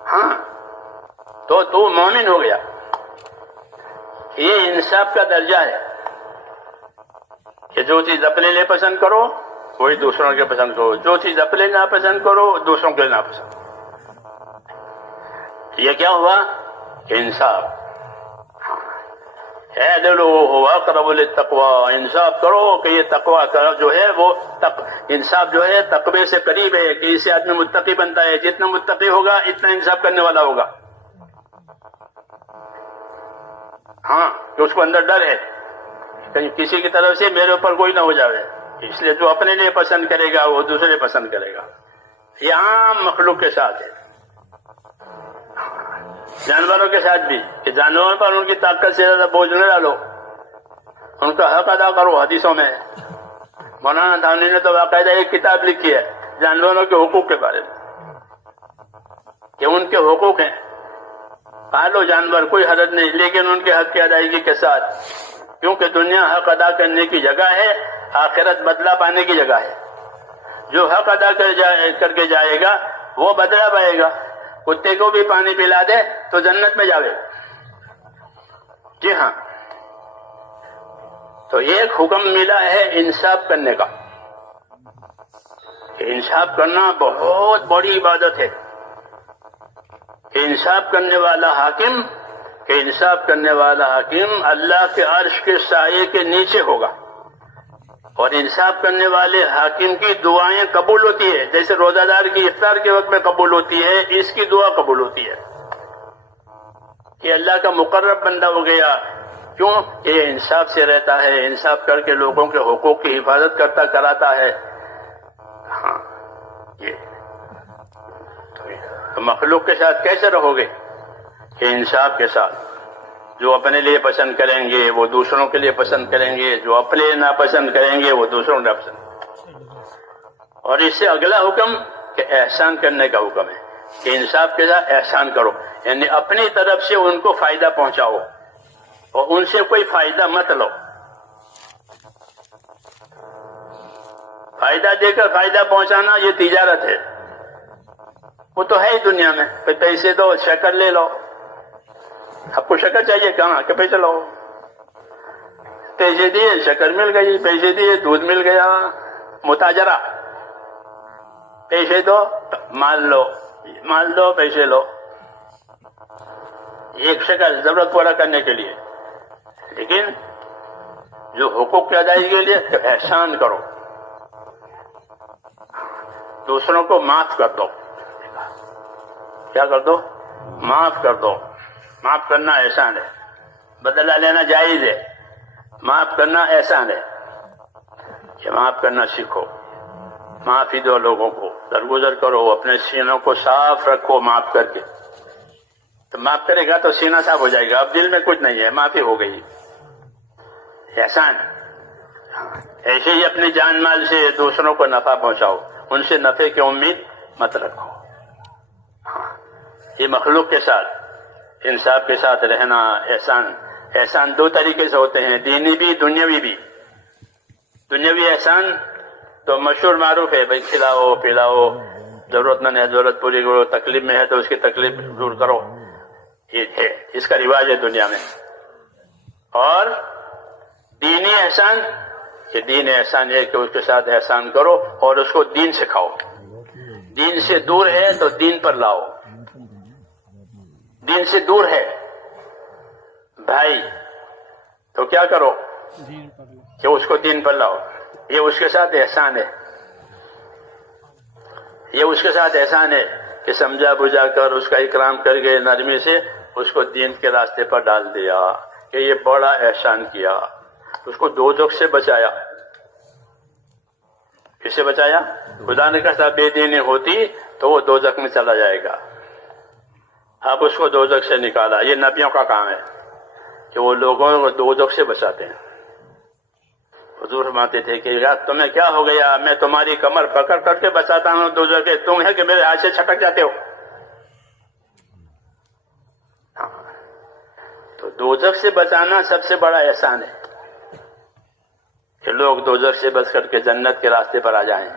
ہاں تو مومن ہو گیا۔ یہ انصاف کا درجہ ہے کہ جو چیز اپنے لیے پسند کرو وہی دوسروں کے پسند کرو، جو چیز اپنے لیے ناپسند کرو دوسروں کے لیے ناپسند کرو۔ یہ کیا ہوا؟ انصاف۔ اعدلوا اقرب للتقوی، انصاف کرو کہ یہ تقوی کا جو ہے وہ انصاف جو ہے تقوی سے قریب ہے، کہ اس سے آدمی متقی بنتا ہے، جتنا متقی ہوگا اتنا انصاف کرنے والا ہوگا۔ ہاں کہ اس کو اندر ڈر ہے کہیں کسی کی طرف سے میرے اوپر کوئی نہ ہو جائے، اس لیے جو اپنے لیے پسند کرے گا وہ دوسرے پسند کرے گا۔ یہ عام مخلوق کے ساتھ ہے، جانوروں کے ساتھ بھی، کہ جانوروں پر ان کی طاقت سے زیادہ بوجھ نہ ڈالو، ان کا حق ادا کرو۔ حدیثوں میں مولانا دھانی نے تو باقاعدہ ایک کتاب لکھی ہے جانوروں کے حقوق کے بارے میں، کہ ان کے حقوق ہیں، پالو جانور کوئی حرج نہیں، لیکن ان کے حق کی ادائیگی کے ساتھ، کیونکہ دنیا حق ادا کرنے کی جگہ ہے، آخرت بدلہ پانے کی جگہ ہے۔ جو حق ادا کر کے جائے گا وہ بدلہ پائے گا۔ کتے کو بھی پانی پلا دے تو جنت میں جاوے۔ جی ہاں، تو ایک حکم ملا ہے انصاف کرنے کا، کہ انصاف کرنا بہت بڑی عبادت ہے، کہ انصاف کرنے والا حاکم اللہ کے عرش کے سائے کے نیچے ہوگا، اور انصاف کرنے والے حاکم کی دعائیں قبول ہوتی ہے، جیسے روزہ دار کی افطار کے وقت میں قبول ہوتی ہے، اس کی دعا قبول ہوتی ہے کہ اللہ کا مقرب بندہ ہو گیا۔ کیوں؟ یہ انصاف سے رہتا ہے، انصاف کر کے لوگوں کے حقوق کی حفاظت کراتا ہے۔ ہاں یہ تو مخلوق کے ساتھ کیسے رہو گے؟ کہ انصاف کے ساتھ، جو اپنے لیے پسند کریں گے وہ دوسروں کے لیے پسند کریں گے، جو اپنے لیے ناپسند کریں گے وہ دوسروں کو ناپسند۔ اور اس سے اگلا حکم کہ احسان کرنے کا حکم ہے، کہ انصاف کے ساتھ احسان کرو، یعنی اپنی طرف سے ان کو فائدہ پہنچاؤ اور ان سے کوئی فائدہ مت لو۔ فائدہ دے کر فائدہ پہنچانا یہ تجارت ہے، وہ تو ہے ہی دنیا میں، پیسے دو شکر لے لو، آپ کو شکر چاہیے کہاں کہ پیسے لو، پیسے دیے شکر مل گئی، پیسے دیے دودھ مل گیا، متاجرہ، پیسے دو مال دو پیسے لو، ایک شکل ضرورت پورا کرنے کے لیے۔ لیکن جو حقوق کی ادائیگی کے لیے احسان کرو، دوسروں کو معاف کر دو۔ کیا کر دو؟ معاف کر دو۔ معاف کرنا احسان ہے، بدلہ لینا جائز ہے، معاف کرنا احسان ہے، کہ معاف کرنا سیکھو، معافی دو لوگوں کو، درگزر کرو، اپنے سینوں کو صاف رکھو معاف کر کے۔ تو معاف کرے گا تو سینہ صاف ہو جائے گا، اب دل میں کچھ نہیں ہے، معافی ہو گئی، احسان۔ ایسے ہی اپنی جان مال سے دوسروں کو نفع پہنچاؤ، ان سے نفع کی امید مت رکھو۔ یہ مخلوق کے ساتھ انصاف کے ساتھ رہنا، احسان دو طریقے سے ہوتے ہیں، دینی بھی دنیاوی بھی۔ دنیاوی احسان تو مشہور معروف ہے، بھائی کھلاؤ پلاؤ، ضرورت مند ہے ضرورت پوری کرو، تکلیف میں ہے تو اس کی تکلیف دور کرو، یہ ہے، اس کا رواج ہے دنیا میں۔ اور دینی احسان، کہ دین احسان ہے کہ اس کے ساتھ احسان کرو اور اس کو دین سکھاؤ، دین سے دور ہے تو دین پر لاؤ، دین سے دور ہے بھائی تو کیا کرو کہ اس کو دین پر لاؤ، یہ اس کے ساتھ احسان ہے، یہ اس کے ساتھ احسان ہے کہ سمجھا بجھا کر اس کا اکرام کر کے نرمی سے اس کو دین کے راستے پر ڈال دیا، کہ یہ بڑا احسان کیا، اس کو دوزخ سے بچایا۔ کس سے بچایا؟ خدا نے کہا بے دینی ہوتی تو وہ دوزخ میں چلا جائے گا، اب اس کو دوزخ سے نکالا۔ یہ نبیوں کا کام ہے کہ وہ لوگوں کو دوزخ سے بچاتے ہیں۔ حضور فرماتے تھے کہ یار تمہیں کیا ہو گیا، میں تمہاری کمر پکڑ کر کے بچاتا ہوں دوزخ سے، تم ہے کہ میرے ہاتھ سے چھٹک جاتے ہو۔ تو دوزخ سے بچانا سب سے بڑا احسان ہے کہ لوگ دوزخ سے بچ کر کے جنت کے راستے پر آ جائیں،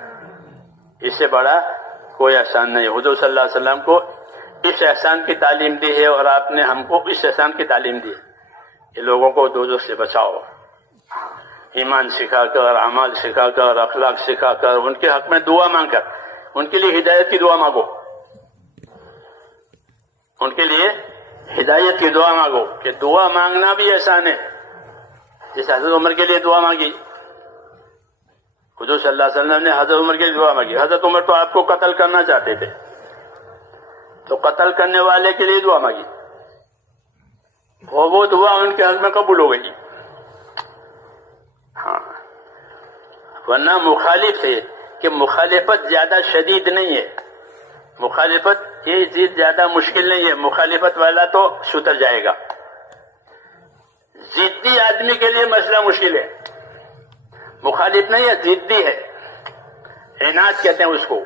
اس سے بڑا کوئی احسان نہیں۔ حضور صلی اللہ علیہ وسلم کو اس احسان کی تعلیم دی ہے اور آپ نے ہم کو اس احسان کی تعلیم دی ہے کہ لوگوں کو دوزخ سے بچاؤ، ایمان سکھا کر، اعمال سکھا کر، اخلاق سکھا کر، ان کے حق میں دعا مانگ کر، ان کے لیے ہدایت کی دعا مانگو، ان کے لیے ہدایت کی دعا مانگو، کہ دعا مانگنا بھی احسان ہے۔ جیسے حضرت عمر کے لیے دعا مانگی، حضور صلی اللہ علیہ وسلم نے حضرت عمر کے لیے دعا مانگی۔ حضرت عمر تو آپ کو قتل کرنا چاہتے تھے، تو قتل کرنے والے کے لیے دعا مانگی، وہ دعا ان کے حق میں قبول ہو گئی۔ ہاں، ورنہ مخالف ہے کہ مخالفت زیادہ شدید نہیں ہے، مخالفت یہ چیز زیادہ مشکل نہیں ہے، مخالفت والا تو سدھر جائے گا۔ ضدی آدمی کے لیے مسئلہ مشکل ہے، مخالف نہیں ہے، ضدی ہے، عناد کہتے ہیں اس کو،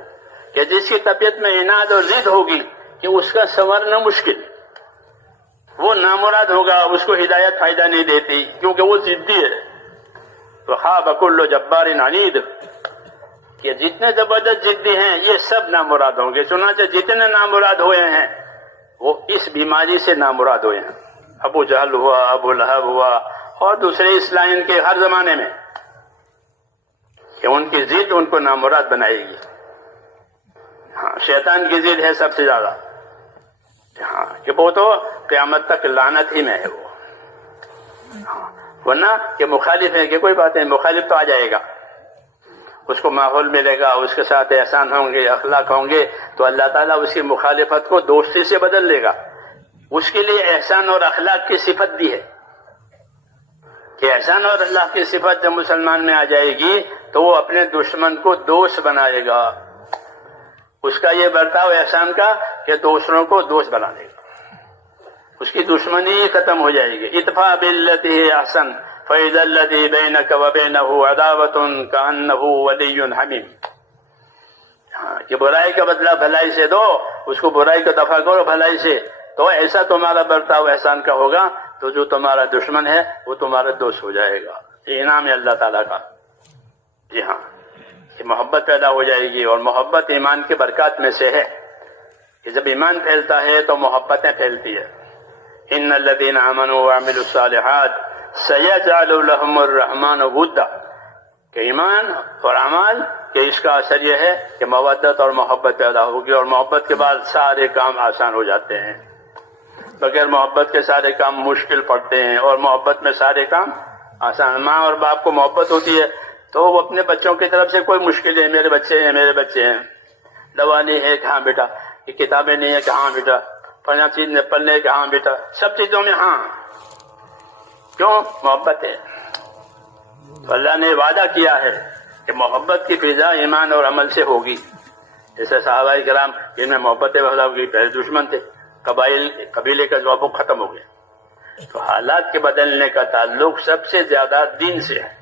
کہ جس کی طبیعت میں عناد اور ضد ہوگی کہ اس کا سنورنا مشکل، وہ نامراد ہوگا، اس کو ہدایت فائدہ نہیں دیتی کیونکہ وہ ضدی ہے۔ تو خواب کل جبار عنید، کہ جتنے زبردست ضدی ہیں یہ سب نامراد ہوں گے۔ چنانچہ جتنے نامراد ہوئے ہیں وہ اس بیماری سے نامراد ہوئے ہیں، ابو جہل ہوا، ابو لہب ہوا، اور دوسرے اسلام کے ہر زمانے میں، کہ ان کی ضد ان کو نامراد بنائے گی۔ ہاں، شیطان کی ضد ہے سب سے زیادہ، ہاں، کہ وہ تو قیامت تک لعنت ہی میں ہے وہ۔ ورنہ کہ مخالف ہے کہ کوئی بات نہیں، مخالف تو آ جائے گا، اس کو ماحول ملے گا، اس کے ساتھ احسان ہوں گے، اخلاق ہوں گے، تو اللہ تعالیٰ اس کی مخالفت کو دوستی سے بدل دے گا۔ اس کے لیے احسان اور اخلاق کی صفت دی ہے کہ احسان اور اخلاق کی صفت جب مسلمان میں آ جائے گی تو وہ اپنے دشمن کو دوست بنائے گا، اس کا یہ برتاؤ احسان کا کہ دوسروں کو دوست بنا دے گا، اس کی دشمنی ختم ہو جائے گی۔ ادفع باللتی ہی احسن فإذا الذي بينك وبينه عداوة كأنه ولي حميم، کہ برائی کا بدلہ بھلائی سے دو، اس کو برائی کا دفع کرو بھلائی سے، تو ایسا تمہارا برتاؤ احسان کا ہوگا تو جو تمہارا دشمن ہے وہ تمہارا دوست ہو جائے گا۔ یہ انعام ہے اللہ تعالیٰ کا۔ جی ہاں، کہ محبت پیدا ہو جائے گی، اور محبت ایمان کی برکات میں سے ہے کہ جب ایمان پھیلتا ہے تو محبتیں پھیلتی ہے۔ ان الذين آمنوا وعملوا الصالحات سيجعل لهم الرحمن ودا، کہ ایمان اور اعمال کہ اس کا اثر یہ ہے کہ مودت اور محبت پیدا ہوگی، اور محبت کے بعد سارے کام آسان ہو جاتے ہیں، بغیر محبت کے سارے کام مشکل پڑتے ہیں، اور محبت میں سارے کام آسان۔ ماں اور باپ کو محبت ہوتی ہے تو وہ اپنے بچوں کی طرف سے کوئی مشکل ہے، میرے بچے ہیں میرے بچے ہیں، دوا نہیں ہے کہ ہاں بیٹا، یہ کتابیں نہیں ہے کہ ہاں بیٹا، فلاں چیز نے پڑھنے ہے کہ ہاں بیٹا، سب چیزوں میں ہاں، کیوں؟ محبت ہے۔ تو اللہ نے وعدہ کیا ہے کہ محبت کی فضا ایمان اور عمل سے ہوگی، جیسے صحابہ کرام جن میں محبت پیدا ہوگی، پہلے دشمن تھے، قبیلے کا جواب ختم ہو گیا۔ تو حالات کے بدلنے کا تعلق سب سے زیادہ دین سے ہے،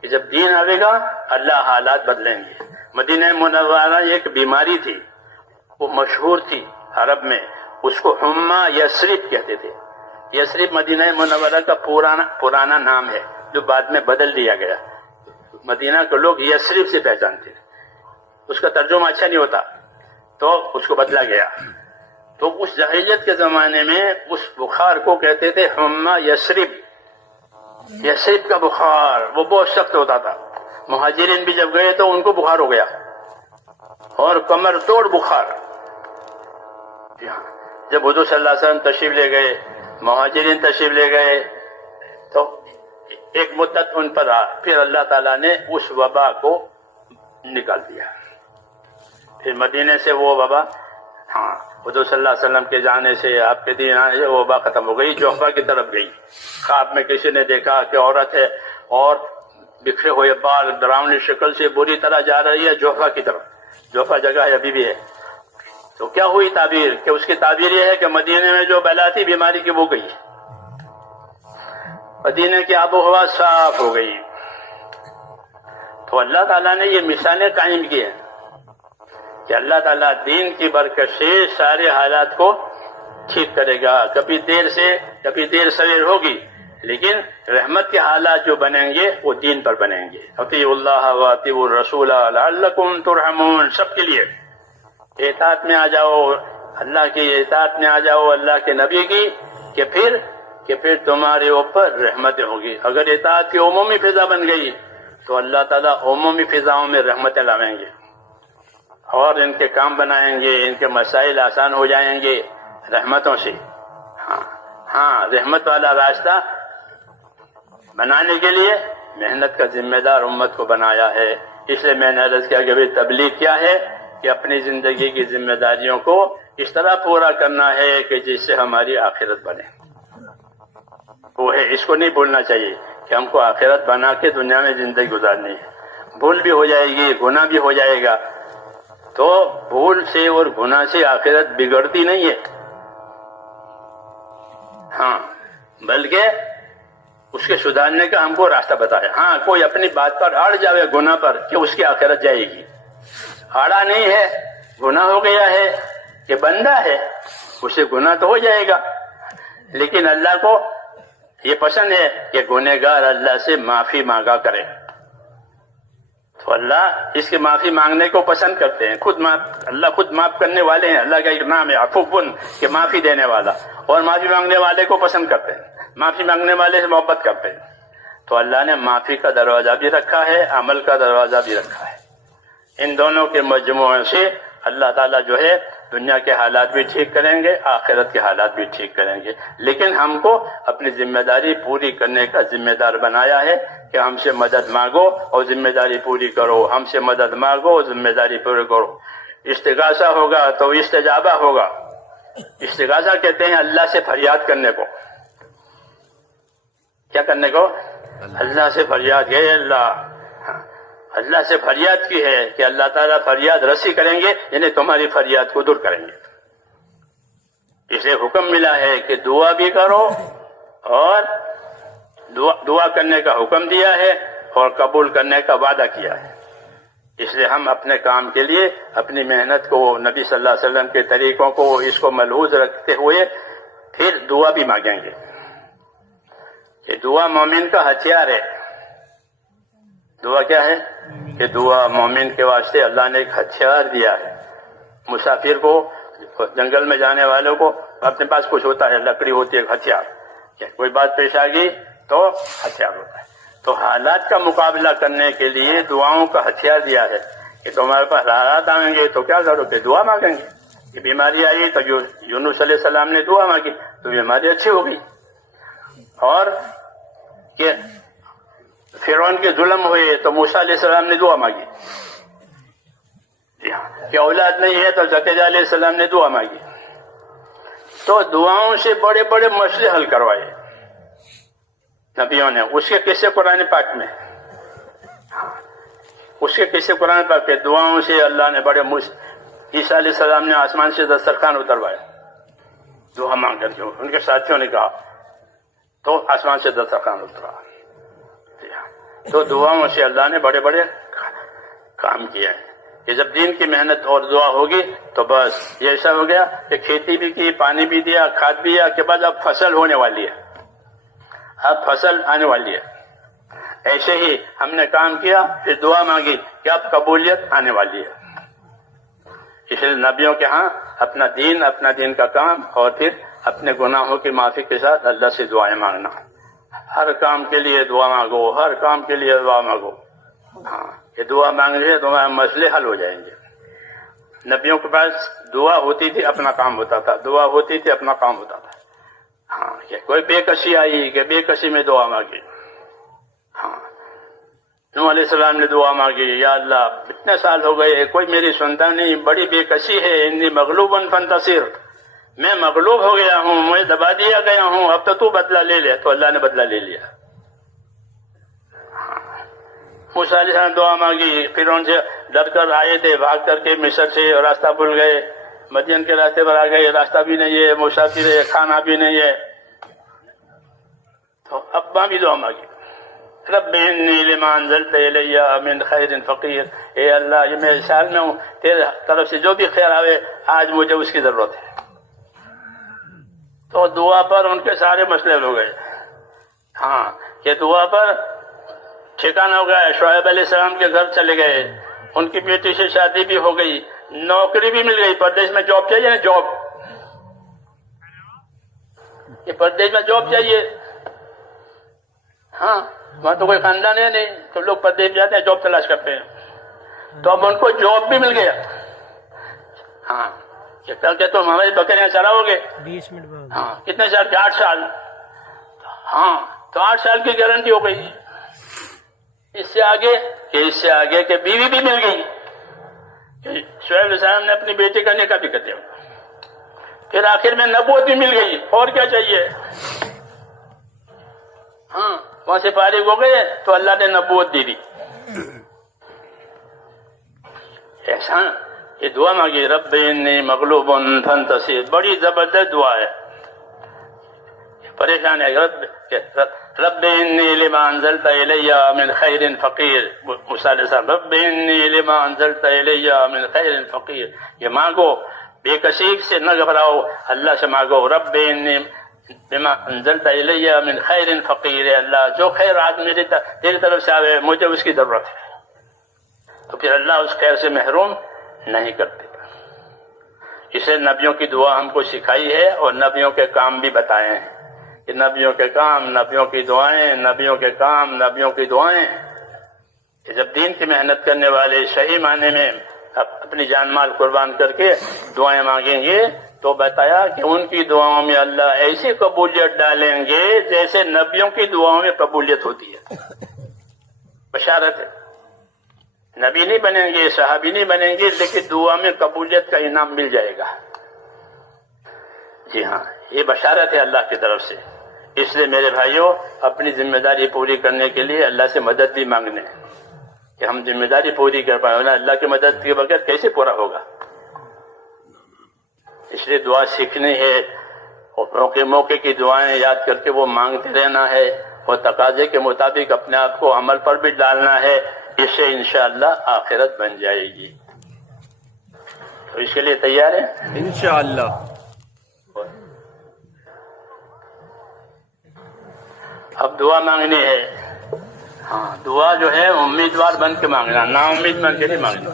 کہ جب دین آئے گا اللہ حالات بدلیں گے۔ مدینہ منورہ ایک بیماری تھی، وہ مشہور تھی عرب میں، اس کو حما یثرب کہتے تھے. یثرب مدینہ منورہ کا پرانا نام ہے جو بعد میں بدل دیا گیا. مدینہ کے لوگ یثرب سے پہچانتے تھے. اس کا ترجمہ اچھا نہیں ہوتا تو اس کو بدلا گیا. تو اس جاہلیت کے زمانے میں اس بخار کو کہتے تھے حما یثرب. یثرب کا بخار وہ بہت سخت ہوتا تھا. مہاجرین بھی جب گئے تو ان کو بخار ہو گیا اور کمر توڑ بخار. جب حضور صلی اللہ علیہ وسلم تشریف لے گئے, مہاجرین تشریف لے گئے تو ایک مدت ان پر رہا. پھر اللہ تعالیٰ نے اس وبا کو نکال دیا. پھر مدینے سے وہ وبا حضور صلی اللہ علیہ وسلم کے جانے سے, آپ کے دین آنے سے وہ وبا ختم ہو گئی. جوفا کی طرف گئی. خواب میں کسی نے دیکھا کہ عورت ہے اور بکھرے ہوئے بال ڈراؤنی شکل سے بری طرح جا رہی ہے جوفا کی طرف. جوفا جگہ ہے ابھی بھی ہے. تو کیا ہوئی تعبیر کہ اس کی تعبیر یہ ہے کہ مدینے میں جو بلا تھی بیماری کی وہ گئی. مدینے کی آب و ہوا صاف ہو گئی. تو اللہ تعالیٰ نے یہ مثالیں قائم کی ہیں کہ اللہ تعالیٰ دین کی برکت سے سارے حالات کو ٹھیک کرے گا. کبھی دیر سویر ہوگی لیکن رحمت کے حالات جو بنیں گے وہ دین پر بنیں گے. اطیعوا اللہ واطیعوا الرسول لعلکم ترحمون. سب کے لیے اطاعت میں آ جاؤ, اللہ کی اطاعت میں آ جاؤ, اللہ کے نبی کی, کہ پھر تمہارے اوپر رحمتیں ہوگی. اگر اطاعت کی عمومی فضا بن گئی تو اللہ تعالیٰ عمومی فضاؤں میں رحمتیں لائیں گے اور ان کے کام بنائیں گے, ان کے مسائل آسان ہو جائیں گے رحمتوں سے. رحمت والا راستہ بنانے کے لیے محنت کا ذمہ دار امت کو بنایا ہے. اس لیے میں نے عرض کیا کہ تبلیغ کیا ہے کہ اپنی زندگی کی ذمہ داریوں کو اس طرح پورا کرنا ہے کہ جس سے ہماری آخرت بنے. وہ ہے, اس کو نہیں بھولنا چاہیے کہ ہم کو آخرت بنا کے دنیا میں زندگی گزارنی ہے. بھول بھی ہو جائے گی, گناہ بھی ہو جائے گا, تو بھول سے اور گناہ سے آخرت بگڑتی نہیں ہے. بلکہ اس کے سدھارنے کا ہم کو راستہ بتایا. کوئی اپنی بات پر اڑ جاوے گناہ پر کہ اس کی آخرت جائے گی. اڑا نہیں ہے, گناہ ہو گیا ہے کہ بندہ ہے, اسے گناہ تو ہو جائے گا, لیکن اللہ کو یہ پسند ہے کہ گنہگار اللہ سے معافی مانگا کرے. تو اللہ اس کی معافی مانگنے کو پسند کرتے ہیں. اللہ خود معاف کرنے والے ہیں. اللہ کا ایک نام ہے عفو کہ معافی دینے والا, اور معافی مانگنے والے کو پسند کرتے ہیں, معافی مانگنے والے سے محبت کرتے ہیں. تو اللہ نے معافی کا دروازہ بھی رکھا ہے, عمل کا دروازہ بھی رکھا ہے. ان دونوں کے مجموعے سے اللہ تعالیٰ جو ہے دنیا کے حالات بھی ٹھیک کریں گے, آخرت کے حالات بھی ٹھیک کریں گے. لیکن ہم کو اپنی ذمہ داری پوری کرنے کا ذمہ دار بنایا ہے کہ ہم سے مدد مانگو اور ذمہ داری پوری کرو, ہم سے مدد مانگو اور ذمہ داری پوری کرو. استغاثہ ہوگا تو استجابہ ہوگا. استغاثہ کہتے ہیں اللہ سے فریاد کرنے کو. کیا کرنے کو؟ اللہ سے فریاد ہے. اللہ سے فریاد کی ہے کہ اللہ تعالیٰ فریاد رسی کریں گے, یعنی تمہاری فریاد کو دور کریں گے. اسے حکم ملا ہے کہ دعا بھی کرو, اور دعا کرنے کا حکم دیا ہے اور قبول کرنے کا وعدہ کیا ہے. اس لیے ہم اپنے کام کے لیے اپنی محنت کو, نبی صلی اللہ علیہ وسلم کے طریقوں کو, اس کو ملحوظ رکھتے ہوئے پھر دعا بھی مانگیں گے. کہ دعا مومن کا ہتھیار ہے. دعا کیا ہے؟ کہ دعا مومن کے واسطے اللہ نے ایک ہتھیار دیا ہے. مسافر کو, جنگل میں جانے والوں کو اپنے پاس کچھ ہوتا ہے, لکڑی ہوتی ہے, ہتھیار. کوئی بات پیش آ گئی تو ہتھیار ہوتا ہے. تو حالات کا مقابلہ کرنے کے لیے دعاؤں کا ہتھیار دیا ہے کہ تمہارے پاس حالات آئیں گے تو کیا کرو کہ دعا مانگیں گے. کہ بیماری آئی تو یونس علیہ السلام نے دعا مانگی تو بیماری اچھی ہو گئی. اور کہ فرعون کے ظلم ہوئے تو موسیٰ علیہ السلام نے دعا مانگی. کہ اولاد نہیں ہے تو زکریا علیہ السلام نے دعا مانگی. تو دعاؤں سے بڑے بڑے مسئلے حل کروائے نبیوں نے. اس کے قصے قرآن پاک میں, اس کے قصے قرآن پاک کے دعاؤں سے اللہ نے بڑے عیسیٰ علیہ السلام نے آسمان سے دسترخوان اتروایا دعا مانگ کر کے. ان کے ساتھیوں نے کہا تو آسمان سے دسترخوان اترا. تو دعاؤں سے اللہ نے بڑے بڑے کام کیے ہیں. کہ جب دین کی محنت اور دعا ہوگی تو بس یہ ایسا ہو گیا کہ کھیتی بھی کی، پانی بھی دیا، کھاد بھی دیا، کے بعد اب فصل ہونے والی ہے، اب فصل آنے والی ہے۔ ایسے ہی ہم نے کام کیا، پھر دعا مانگی کہ اب قبولیت آنے والی ہے۔ اس لیے نبیوں کے ہاں اپنا دین کا کام، اور پھر اپنے گناہوں کی معافی کے ساتھ اللہ سے دعائیں مانگنا۔ ہر کام کے لیے دعا مانگو، ہر کام کے لیے دعا مانگو۔ ہاں، یہ دعا مانگنے سے تمہارے مسئلے حل ہو جائیں گے۔ نبیوں کے پاس دعا ہوتی تھی، اپنا کام ہوتا تھا، دعا ہوتی تھی، اپنا کام ہوتا تھا۔ ہاں، کہ کوئی بے کسی آئی کہ بے کسی میں دعا مانگی۔ ہاں، نوح علیہ السلام نے دعا مانگی، یا اللہ اتنے سال ہو گئے کوئی میری سنتا نہیں، بڑی بے کسی ہے، انی مغلوب فانتصر، میں مغلوب ہو گیا ہوں، مجھے دبا دیا گیا ہوں، اب تو بدلہ لے لے۔ تو اللہ نے بدلہ لے لیا۔ موسیٰ علیہ السلام دعا مانگی، پھر ان سے ڈر کر آئے تھے، بھاگ کر کے مصر سے راستہ بھول گئے، مدین کے راستے پر آ گئے، راستہ بھی نہیں ہے، مسافر ہے، کھانا بھی نہیں ہے۔ تو اب بھی دعا مانگی، رب انی لما انزلت الی من خیر فقیر، اے اللہ یہ میں سال میں ہوں، تیرے طرف سے جو بھی خیر آئے آج مجھے اس کی ضرورت ہے۔ تو دعا پر ان کے سارے مسئلے ہو گئے۔ ہاں، یہ دعا پر ٹھکانہ ہو گیا۔ شعیب علیہ السلام کے گھر چلے گئے، ان کی بیٹی سے شادی بھی ہو گئی، نوکری بھی مل گئی۔ پردیش میں جاب چاہیے نا، جاب، یہ پردیش میں جاب چاہیے۔ ہاں، وہاں تو کوئی خاندان ہے نہیں، تو لوگ پردیش جاتے ہیں، جاب تلاش کرتے ہیں۔ تو اب ان کو جاب بھی مل گیا۔ ہاں، کہ تم ہماری بکریاں چراؤ گے 20 منٹ بعد۔ ہاں، کتنے سال کے؟ 8 سال۔ ہاں، تو 8 سال کی گارنٹی ہو گئی۔ اس سے آگے کہ بیوی بھی مل گئی، شعیب علیہ السلام نے اپنی بیٹی کا نکاح بھی کر دیا۔ پھر آخر میں نبوت بھی مل گئی، اور کیا چاہیے؟ ہاں، وہاں سے فارغ ہو گئے تو اللہ نے نبوت دے دی۔ ایسا یہ دعا مانگی، رب انی مغلوب فانتصر، بڑی زبردست دعا ہے۔ پریشان ہے، رب انی لما انزلت الی من خیر فقیر، موسیٰ علیہ السلام، رب انی لما انزلت الی من خیر فقیر، یہ مانگو، بے کسی سے نہ گھبراؤ، اللہ سے مانگو، رب انی لما انزلت الی من خیر فقیر، اللہ جو خیر آج تیری طرف سے آئے مجھے اس کی ضرورت ہے۔ تو پھر اللہ اس خیر سے محروم نہیں کرتے۔ اسے نبیوں کی دعا ہم کو سکھائی ہے، اور نبیوں کے کام بھی بتائے ہیں کہ نبیوں کے کام، نبیوں کی دعائیں، نبیوں کے کام، نبیوں کی دعائیں، کہ جب دین کی محنت کرنے والے صحیح معنی میں اپنی جان مال قربان کر کے دعائیں مانگیں گے، تو بتایا کہ ان کی دعاؤں میں اللہ ایسی قبولیت ڈالیں گے جیسے نبیوں کی دعاؤں میں قبولیت ہوتی ہے۔ بشارت ہے، نبی نہیں بنیں گے، صحابی نہیں بنیں گے، لیکن دعا میں قبولیت کا انعام مل جائے گا۔ جی ہاں، یہ بشارت ہے اللہ کی طرف سے۔ اس لیے میرے بھائیوں، اپنی ذمہ داری پوری کرنے کے لیے اللہ سے مدد بھی مانگنے کہ ہم ذمہ داری پوری کر پائیں، ورنہ اللہ کی مدد کے بغیر کیسے پورا ہوگا؟ اس لیے دعا سیکھنی ہے، اور موقع کی دعائیں یاد کر کے وہ مانگتے رہنا ہے، اور تقاضے کے مطابق اپنے آپ کو عمل پر بھی ڈالنا ہے، اس سے انشاءاللہ آخرت بن جائے گی۔ تو اس کے لیے تیار ہیں انشاءاللہ۔ اب دعا مانگنی ہے۔ ہاں، دعا جو ہے امیدوار بن کے مانگنا، نا امید بن کے نہیں مانگنا۔